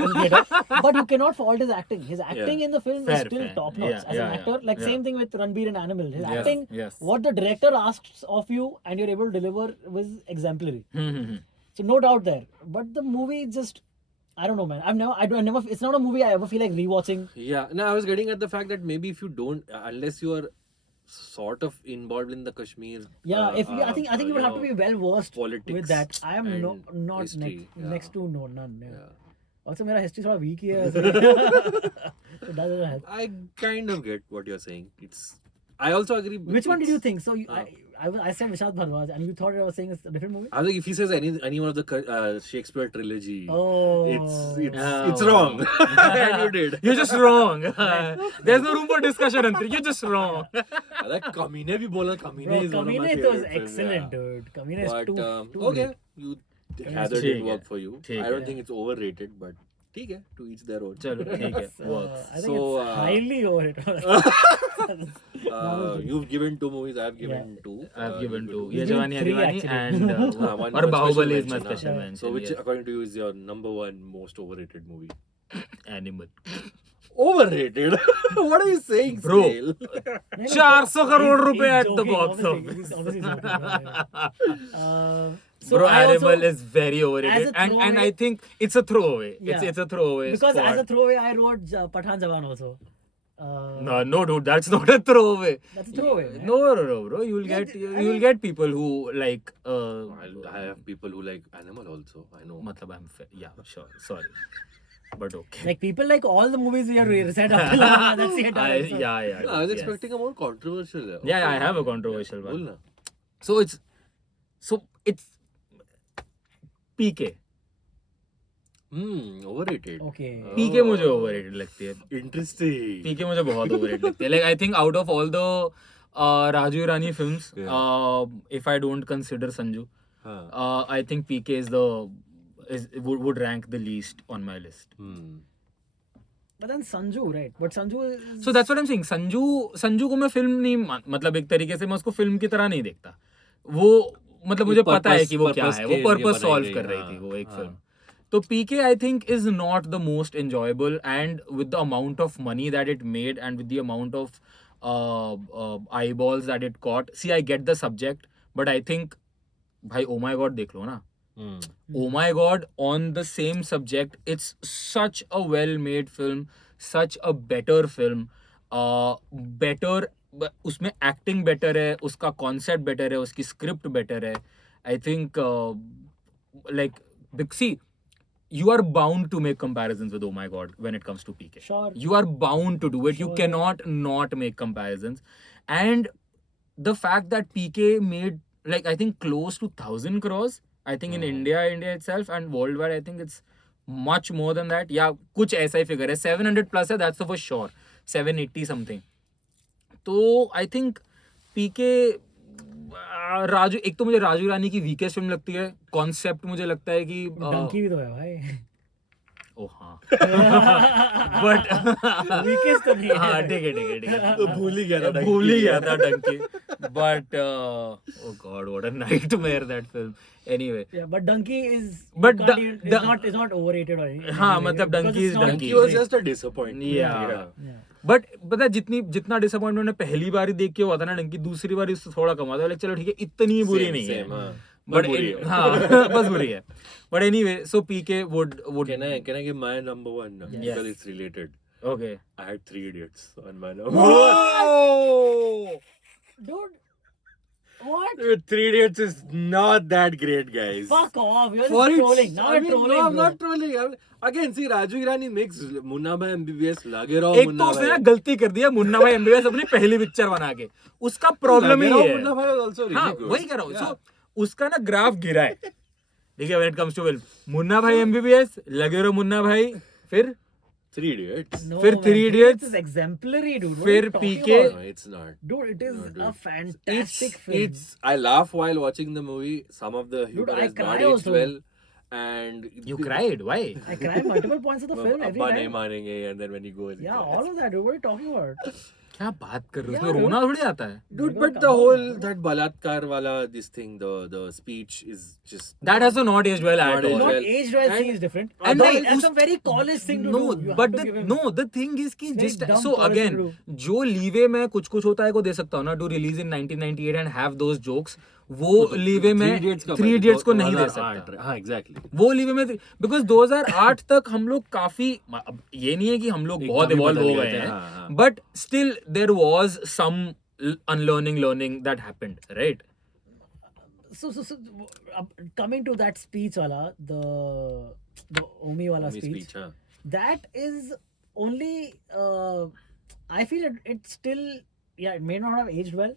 in theater, but you cannot fault his acting. His acting in the film is still top notch as an actor. Like same thing with Ranbir in Animal. His acting, what the director asks of you and you're able to deliver was exemplary. So no doubt there. But the movie just, I don't know, man. It's not a movie I ever feel like rewatching. Yeah, no, I was getting at the fact that maybe if you don't, unless you are sort of involved in the Kashmir. Yeah, I think you would have to be well versed politics with that. I am not history, next to none. Yeah. Yeah. Also, my history is weak here. So it doesn't help. I kind of get what you're saying. I also agree. Which one did you think? So I said Vishal Bhardwaj, and you thought I was saying it's a different movie? I think if he says any one of the Shakespeare trilogy, Oh, it's wrong. And you did. You're just wrong. There's no room for discussion, Antri. You're just wrong. Like Kamine bhi bola. Kamine Bro, is one of my Kamine favorite was films, excellent, yeah. dude. Kamine is But too okay, great. you Heather didn't work for you. ठीक I है. don't think it's overrated, but ठीक है, to each their own. चलो ठीक है, works. I think So, it's highly overrated. You've given 2 movies. I've given 2. I've given 2. You've ये given जवानी है 3 दीवानी actually. and one और special Baahubali is my mention, special हाँ. mention. So which yeah. according to you is your number 1 most overrated movie? Animal. Overrated? What are you saying, Bro? Snail? 400 crore He's रुपए at the joking, box obviously. office. He's obviously joking. So Bro, I also- Animal is very overrated, as a and throwaway- I think it's a throwaway. Yeah. It's a throwaway. because squad. as a throwaway, I wrote Pathan Jawan also. No, dude, that's not a throwaway. That's a throwaway. man. No, bro. You'll get people who like. I have people who like Animal also. I know. मतलब yeah, sure, sorry, but okay. Like people like all the movies we have said after Lama, that's it. Yeah. I was yes. expecting a more controversial. Yeah, I have a controversial Bol one. na. So it's PK. Overrated. Okay. PK मुझे overrated लगती है. Interesting. PK मुझे बहुत overrated लगती है. Like I think out of all the Raju Irani films, if I don't consider Sanju, I think PK is the would rank the least on my list. But then Sanju, right? But Sanju is... So that's what I'm saying. Sanju को मैं film नहीं मतलब एक तरीके से मैं उसको film की तरह नहीं देखता. वो मतलब मुझे पता है कि वो क्या है. वो पर्पस सॉल्व कर रही थी वो एक फिल्म. तो PK I think is not the most enjoyable, and with the amount of money that it made and with the amount of eyeballs that it caught. See, I get the subject, but I think भाई Oh My God देख लो ना. Oh My God on the same subject, it's such a well-made film, such a better film, better, उसमें acting better है, उसका concept better है, उसकी script better है. I think see, you are bound to make comparisons with Oh My God when it comes to PK. Sure. You are bound to do it. Sure. You cannot not make comparisons. And the fact that PK made like I think close to 1,000 crores. I think in India itself, and worldwide, I think it's much more than that. Yeah, कुछ ऐसा ही figure है. 700 plus है, that's for sure. 780 something. तो I think PK Raju, एक तो मुझे राजू रानी की weakest film लगती है. कॉन्सेप्ट मुझे लगता है कि डंकी भी तो है भाई. ओ हाँ. बट वीकेस्ट तो नहीं है. हाँ ठीक है. तो भूल ही गया था Dunki. But oh God, what a nightmare that film. Anyway. Yeah, but Donkey is. But is not overrated or anything. हाँ मतलब Donkey is Donkey. Donkey was just a disappointment. Yeah. Yeah. But पता है जितना डिसअपॉइंटमेंट ने पहली बार देख के हुआ था ना डंकी, दूसरी बार इससे थोड़ा कम आता है. चलो ठीक है, इतनी बुरी नहीं है. बट हाँ बस बुरी है. But anyway, so PK would Can I give my number one? Yes. Because it's related. Okay. I had 3 Idiots on my number one. Oh! Dude, what? Dude, 3 Idiots is not that great, guys. Fuck off! You're For just its- trolling. Now I you're mean, trolling. No, I'm bro. not trolling. Again, see, Raju Irani makes Munna Bhai MBBS लगे रहो एक तो मुन्ना उसने ना भाई. गलती कर दिया मुन्ना भाई MBBS अपनी पहली पिक्चर बना के. उसका प्रॉब्लम लगे ही रहो है. मुन्ना भाई was also really हाँ good. वही कह रहा हूँ. Yeah. So उसका ना ग्राफ गिरा है. ठीक है, when it comes to film, Munna भाई MBBS, लगे रहो मुन्ना भाई, फिर 3 Idiots. No, फिर man, 3 Idiots, This is exemplary, dude. What फिर are you talking PK. about? No, it's not. Dude, it is No, dude. a fantastic film. It's I laugh while watching the movie. Some of the humor I has cry not aged also. well. And you cried. Why? I cry multiple points of the film every Abba nahi time. manenge, and then when he goes. Yeah, all of that, dude. What are you talking about? क्या बात कर रहे हो? Yeah, उसमें dude. रोना थोड़ी आता है. Dude, Never but come the on, whole man. that balatkar wala this thing, the speech is just That has not aged well at Not aged all. Not well. aged well, And- see, is different. and That- like, that's a very college thing to No, do. You but have to give him. the thing is कि Very just dumb so policy again, to जो leeway में कुछ होता है को दे सकता हूँ ना, to release in 1998 and have those jokes, वो लीवे में 3 Idiots को नहीं दे सकता. हाँ, exactly. वो लीवे में because 2008 तक हम लोग काफी, अब ये नहीं है कि हम लोग बहुत काफी इवॉल्व बदल हो गए गए थे, हैं, हाँ, हाँ. but still there was some learning that happened, right? So coming to that speech wala, the Omi wala Omi speech, हाँ. that is only I feel it still, yeah, it may not have aged well,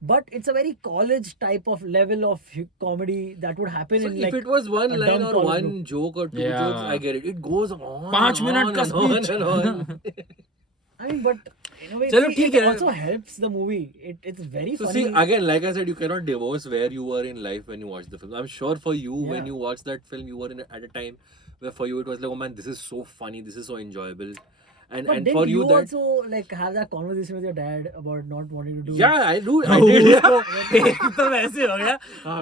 but it's a very college type of level of comedy that would happen So in if like it was one a line dumb or college one group. joke or two Yeah. jokes, I get it. It goes on. 5 minute on का and on speech. and on. I mean, but in a way, चलो see, ठीक it है. also helps the movie. It's very So funny. see, again, like I said, you cannot divorce where you were in life when you watched the film. I'm sure for you, when Yeah. you watched that film, you were at a time where for you it was like, oh man, this is so funny, this is so enjoyable. And but and didn't for you that also like have that conversation with your dad about not wanting to do? yeah, I do. I did. तो वैसे हो गया.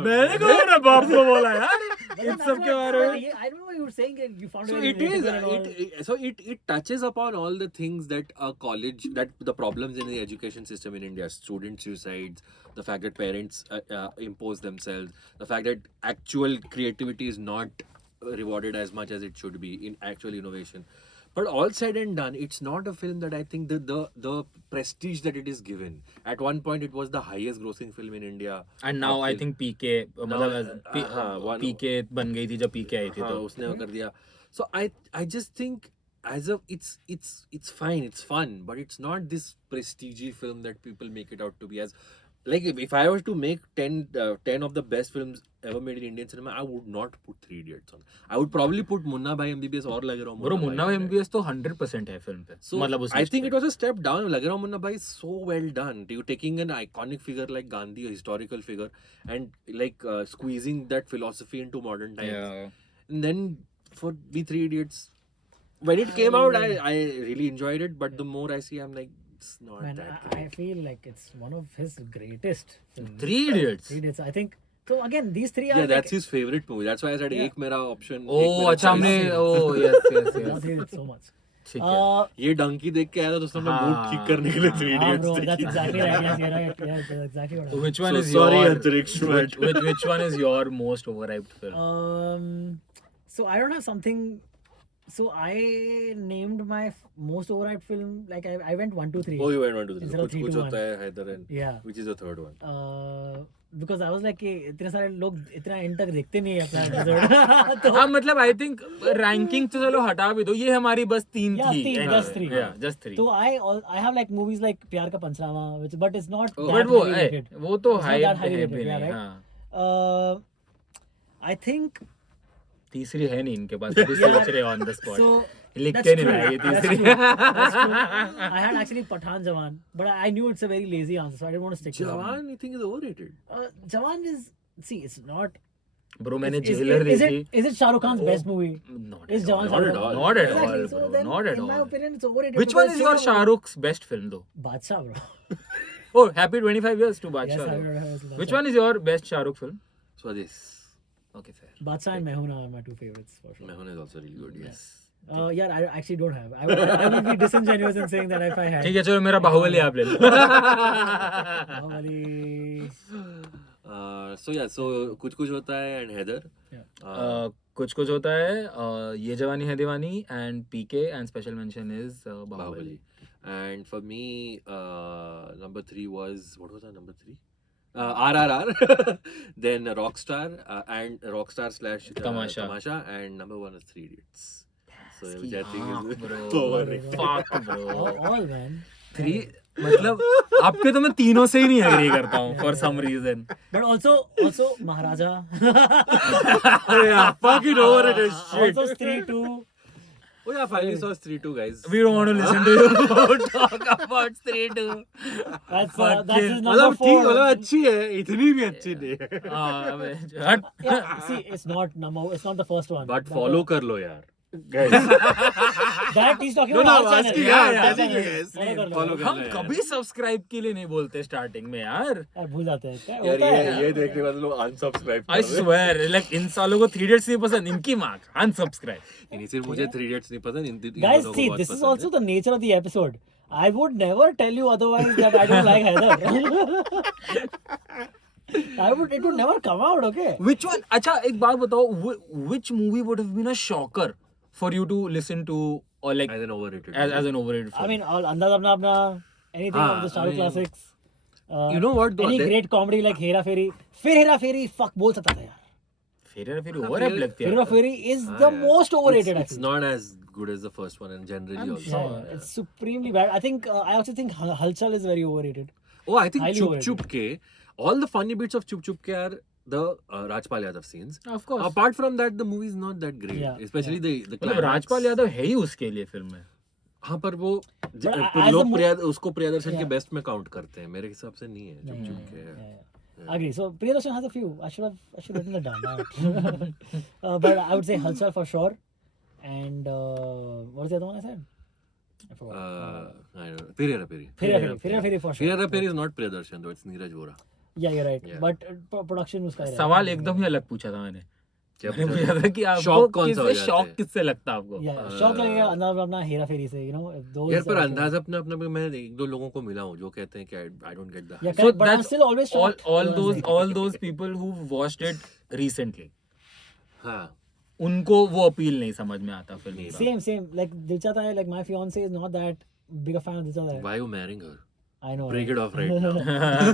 मैंने कहा अपने बाप को बोला यार But इन that's सब के what- बारे में. I remember you were saying that you found So very it is. relatable and all. So it touches upon all the things that a college, that the problems in the education system in India, student suicides, the fact that parents impose themselves, the fact that actual creativity is not rewarded as much as it should be in actual innovation. But all said and done, it's not a film that I think the prestige that it is given. At one point, it was the highest grossing film in India. And now I think PK मतलब one- PK बन गई थी जब PK आई थी हाँ, तो. उसने वो कर दिया. So I just think as a it's fine, it's fun, but it's not this prestige film that people make it out to be as. Like if I was to make 10 of the best films ever made in Indian cinema, I would not put 3 Idiots on. I would probably put Munna Bhai MBBS और लगे रहो bro Munna भाई Bhai. MBBS तो 100% है film पे. So मतलब उस I list think पे. it was a step down. Lage Raho Munna Bhai is so well done. You taking an iconic figure like Gandhi, a historical figure, and like squeezing that philosophy into modern times. Yeah. And then for the Three Idiots, when it came out, I really enjoyed it. But the more I see, I'm like, it's not Man, that I great. feel like it's one of his greatest films. Three Idiots. Three Idiots. I think. So again, these three are. Yeah, like, that's his favorite movie. That's why I said Yeah. एक मेरा option. Oh, एक मेरा अच्छा हमने choice. oh yes yes I love yes. Three Idiots so much. ठीक है. ये डंकी देख के आया था तो उसने मूड हाँ, ठीक करने के लिए Three Ah, Idiots bro, that's देखी. exactly right. Yes, you're right. Yeah, that's exactly what. Which one So is sorry, your Antariksh, but- which one is your most overhyped film? So I don't have something. So I named my most overhyped film. Like I went 1, 2, 3. Oh, you went on to this. Instead of कुछ 3, कुछ 2, होता है Hyder and Yeah. which is the third one. Because I was like कि इतने सारे लोग इतना and तक देखते नहीं है अपना एपिसोड. तो हाँ मतलब आई थिंक रैंकिंग तो चलो हटा भी दो, ये हमारी बस तीन Yeah, थी. तीन, Anyway, just three. Yeah, just three. तो I have like movies like प्यार का पंचनामा, which but it's not Oh. that But वो highly rated. वो तो It's not high that highly है rated, भी yeah, नहीं. right? हाँ. I think तीसरी है नहीं इनके पास, अभी सोच रहे ऑन द स्पॉट. so. लिख That's के नहीं true. लाए ये That's तीसरी. true. That's true. I had actually Pathan Jawan, but I knew it's a very lazy answer, so I didn't want to stick to that. Jawan, you think is overrated? Jawan is it's not. Bro मैंने is jailer देखी. is it Shah Rukh Khan's Oh, best movie? Not Is at all. Jawan Not Shah at Rukh all. Khan? Not at Exactly. all, So bro. then, Not at in my all. opinion, it's overrated. Which one because is your it's Shah not- Rukh's best film though? Badshah, bro. Oh, happy 25 years to Yes, Badshah. I though. would have Which one is your best Shah Rukh film? So this Okay, fair. Badshah and Mehuna are my two favorites for sure. Mehun is also really good. Yes. Yeah, I actually don't have. I will be disingenuous in saying that if I had. ठीक है चलो मेरा बाहुबली आप ले लो. Bahubali. So yeah, so कुछ कुछ होता है and Heather. कुछ कुछ होता है, ये जवानी है दीवानी and PK and special mention is Baahubali. Bahubali. And for me, number 3 was what was our number 3? RRR. Then Rockstar and Rockstar / Tamasha. and number 1 is Three Idiots. So Ski which I think आँख, is bro. overrated. Fuck, bro. All man. Three मतलब आपके तो मैं तीनों से ही नहीं agree करता हूँ for some reason. But also Maharaja. Yeah, fucking overrated shit. Also Stree 2. Oh yeah, finally saw Stree 2, guys. We don't want to listen to you talk about Stree 2. That's Fucking- his number मतलब 4. ठीक, मतलब अच्छी है, इतनी भी अच्छी नहीं है. अबे, हट. Yeah, see, it's not the first one. But That follow was- कर लो यार. Guys. That he's talking No, about no, our I'm asking, channel. yeah, Our telling you channel. guys, Follow कर लो. follow कर हम लो यार. कभी सब्सक्राइब के लिए नहीं बोलते स्टार्टिंग में यार. यार भूल जाते हैं क्या यार होता है. ये देखने के बाद लोग unsubscribe I कर रहे हैं. swear like इन सालों को 3 Idiots नहीं पसंद, इनकी माँ का unsubscribe. नहीं, सिर्फ मुझे Three Idiots नहीं पसंद, इन Guys, दोनों को see, बहुत this is पसंद also है. the nature of the episode. I would never tell you otherwise that I don't like Heather. It would never come out, okay? Which one? अच्छा एक बात बताओ, which movie would have been a shocker for you to listen to or like As an overrated. as an overrated film? I mean, all Andaz Apna Apna, anything of the Shah Rukh classics. You know what, though, Any there- great comedy like Hera Fairy. फिर Hera Fairy fuck बोल सकता था यार. फिर overhyped लगती है. Hera Fairy is the most overrated. I It's feel. not as good as the first one, and generally also. Yeah, it's supremely bad. I think I also think Halchal is very overrated. Oh, I think Highly Chup overrated. Chup Ke, all the funny bits of Chup Chup Ke are the Rajpal Yadav scenes. Of course. Apart from that, the movie is not that great. Yeah, Especially the मतलब climax. Rajpal Yadav है ही उसके लिए film में. हाँ पर वो as the लोग mo- उसको प्रियदर्शन के Yeah. बेस्ट में काउंट करते हैं, मेरे हिसाब से नहीं है Chup Chup Ke. Yeah. Agree. So Priyadarshan has a few. I should have written that down. But I would say Halchal for sure. And what was the other one I said? I forgot. I don't know. Perera Peri. Hera Fairy for sure. Perera Peri is not Priyadarsan though, it's Neeraj Vora. Yeah, you're right. Yeah. But production उसका ही सवाल रहेगा. एकदम ही अलग पूछा था मैंने. क्या मैंने पूछा था कि आपको शौक कौन सा हो किससे जाता शौक है? किससे लगता है आपको? Yeah, शौक लगेगा अंदाज अपना हेरा फेरी से, you know. Those यार पर are- अंदाज अपना अपना भी मैं एक दो लोगों को मिला हूँ जो कहते हैं कि I don't get that. Yeah, So correct, but I'm that's still always shocked. all those people who watched it recently, हाँ. उनको वो अपील नहीं समझ में आता फिल्म का. Same. Like Dilcha Tahe, like my fiance is not that big a fan of Dilcha Tahe. Why are you marrying her? I know. Break right? it off right now.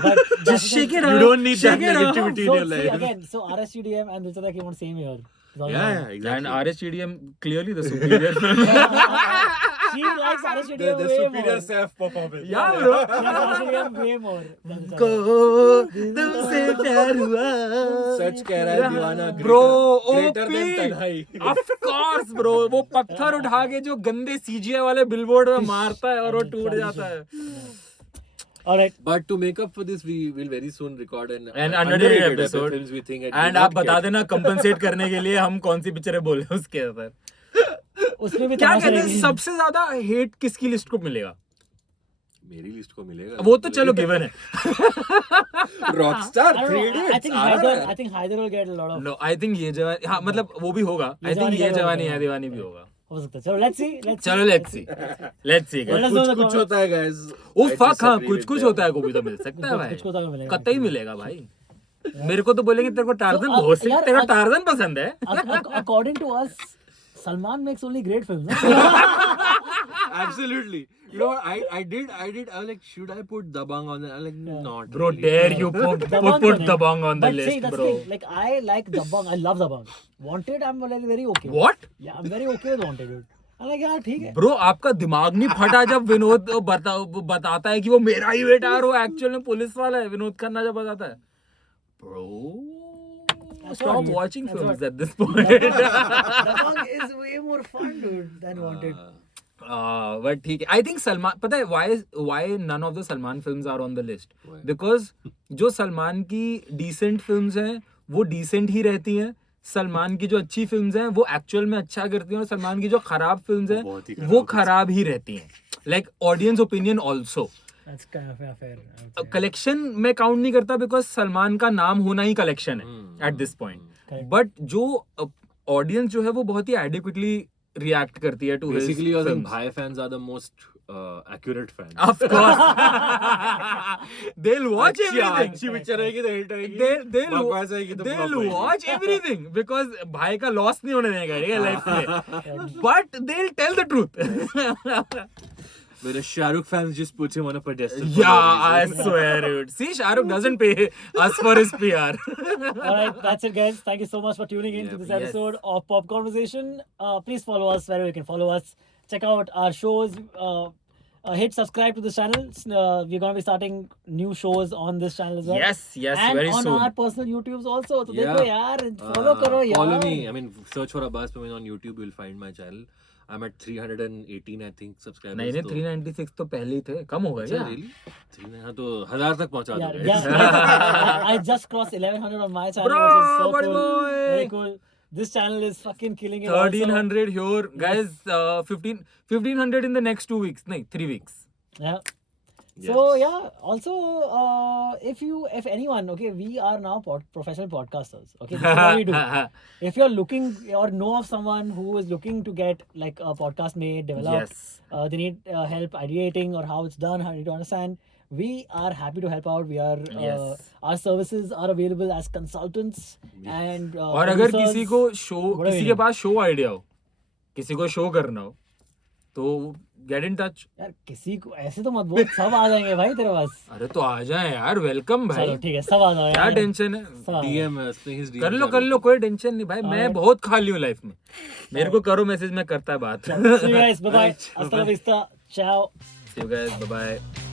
But that's Just the shake thing. it off. You don't need that Shake it off. negativity in So your see, life. again, so RSUDM and Dilcha Tahe came on same year. It's all Yeah, wrong. exactly. And RSTDM clearly the superior film. She likes RSUDM the way superior more. self performance. Yeah, bro. She likes RSUDM way more than Dilcha को Tahe. तुमसे प्यार हुआ. सच कह रहा है दीवाना. Bro, greater than OP. तन्हाई. Of course, bro. वो पत्थर उठा के जो गंदे CGI वाले बिलबोर्ड में मारता है और वो टूट जाता है. All right. But to make up for this, we will very soon record an underrated episode. films we think and आप बता देना कंपनसेट करने के लिए हम कौन सी पिक्चरें बोले उसके अंदर. उसमें भी क्या तमाशा कहते हैं रहेगी. सबसे ज्यादा हेट किसकी लिस्ट को मिलेगा? मेरी लिस्ट को मिलेगा. वो तो चलो गिवन है. Rockstar, I don't 3 know. idiots. I think Haider will get a lot of. No I think Yeh Jawaani, हाँ मतलब वो भी होगा. आई थिंक जवानी ये का जवानी होगा. है दीवानी भी होगा. हो सकता है. चलो let's see. चलो let's see. Let us know the कुछ comments. होता है guys. ओ I फक हाँ disagree कुछ with कुछ them. होता है को भी तो मिल सकता है भाई. कुछ होता है मिलेगा. कतई मिलेगा भाई. मेरे को तो बोलेंगे तेरे को टार्जन So, बहुत यार, तेरा टार्जन पसंद है. According to us, Salman makes only great films. Absolutely. You know what? I did. I was like, should I put Dabang on it? I'm like, not. Bro, really. dare you put Dabang on the But see, list, that's bro. the thing. Like I like Dabang. I love Dabang. Wanted, I'm like very okay. What? Yeah, I'm very okay with Wanted, dude. I'm like यार ठीक है. Bro आपका दिमाग नहीं फटा जब विनोद बताता है कि वो मेरा ही बेटा है और वो एक्चुअल में पुलिस वाला है. विनोद खन्ना जब बताता है bro stop watching films at this point. Dabang is way more fun, dude, than Wanted. But ठीक है. आई थिंक सलमान पता है why none of the Salman films are on the list. Because जो सलमान की डिसेंट फिल्म्स हैं वो डिसेंट ही रहती हैं. सलमान की जो अच्छी फिल्म्स हैं वो एक्चुअल में अच्छा करती हैं और सलमान की जो खराब फिल्म्स हैं वो खराब ही रहती हैं. Like audience opinion also. That's kind of fair. I would say. Collection में काउंट नहीं करता बिकॉज सलमान का नाम होना ही कलेक्शन है at this point. Correct. But जो ऑडियंस जो है वो बहुत ही एडिक्वेटली रिएक्ट करती है to his Basically, I think films. Bhai fans are the most accurate fans. Of course. They'll watch everything. अच्छी पिक्चर रहेगी तो हिट रहेगी. They'll बकवास रहेगी तो flop they'll रहेगी. watch everything because भाई का लॉस नहीं होने देगा ठीक है लाइफ में. But they'll tell the truth. Whereas Shahrukh fans just put him on a pedestal. for Yeah, no I reason. swear, dude. See, Shahrukh doesn't pay us for his PR. All right, that's it, guys. Thank you so much for tuning in to this Yes. episode of Pop Conversation. Please follow us wherever you can follow us. Check out our shows. Hit subscribe to this channel. We're going to be starting new shows on this channel as well. Yes, and very on soon. our personal YouTubes also. So Yeah. देखो यार, follow करो यार. Follow me. I mean, search for Abbas Pamin on YouTube. You'll find my channel. I'm at 318, I think, subscribers. नहीं नहीं तो- 396 तो पहले ही थे. कम हो गए अच्छा, क्या? really? 3 हाँ, तो 1000 तक पहुंचा Yeah, दो. yeah. I just crossed 1100 on my channel, Bro, which is so buddy cool. boy. Very cool. This channel is fucking killing it. also. 1300 here, guys. 1500 in the next 2 weeks. No, 3 weeks. Yeah. Yes. So yeah. Also, if anyone, okay, we are now professional podcasters. Okay, this is what we do. If you're looking or know of someone who is looking to get like a podcast made, developed, Yes. they need help ideating or how it's done, how to understand. We are happy to help out. We are Yes. our services are available as consultants and और अगर producers. किसी को show Whatever किसी you के need. पास show idea हो, किसी को show करना हो तो गेट इन टच. यार किसी को ऐसे तो मत बोल, सब आ जाएंगे भाई तेरे पास. अरे तो आ जाए यार, वेलकम भाई. चलो ठीक है, सब आ जाओ क्या यार. टेंशन है? सब आ जाओ. DM his DM कर लो कोई टेंशन नहीं भाई. मैं बहुत खाली हूँ लाइफ में. मेरे को करो मैसेज, मैं करता है बात. See you guys. Bye bye. Hasta la vista. Ciao. See you guys. Bye bye.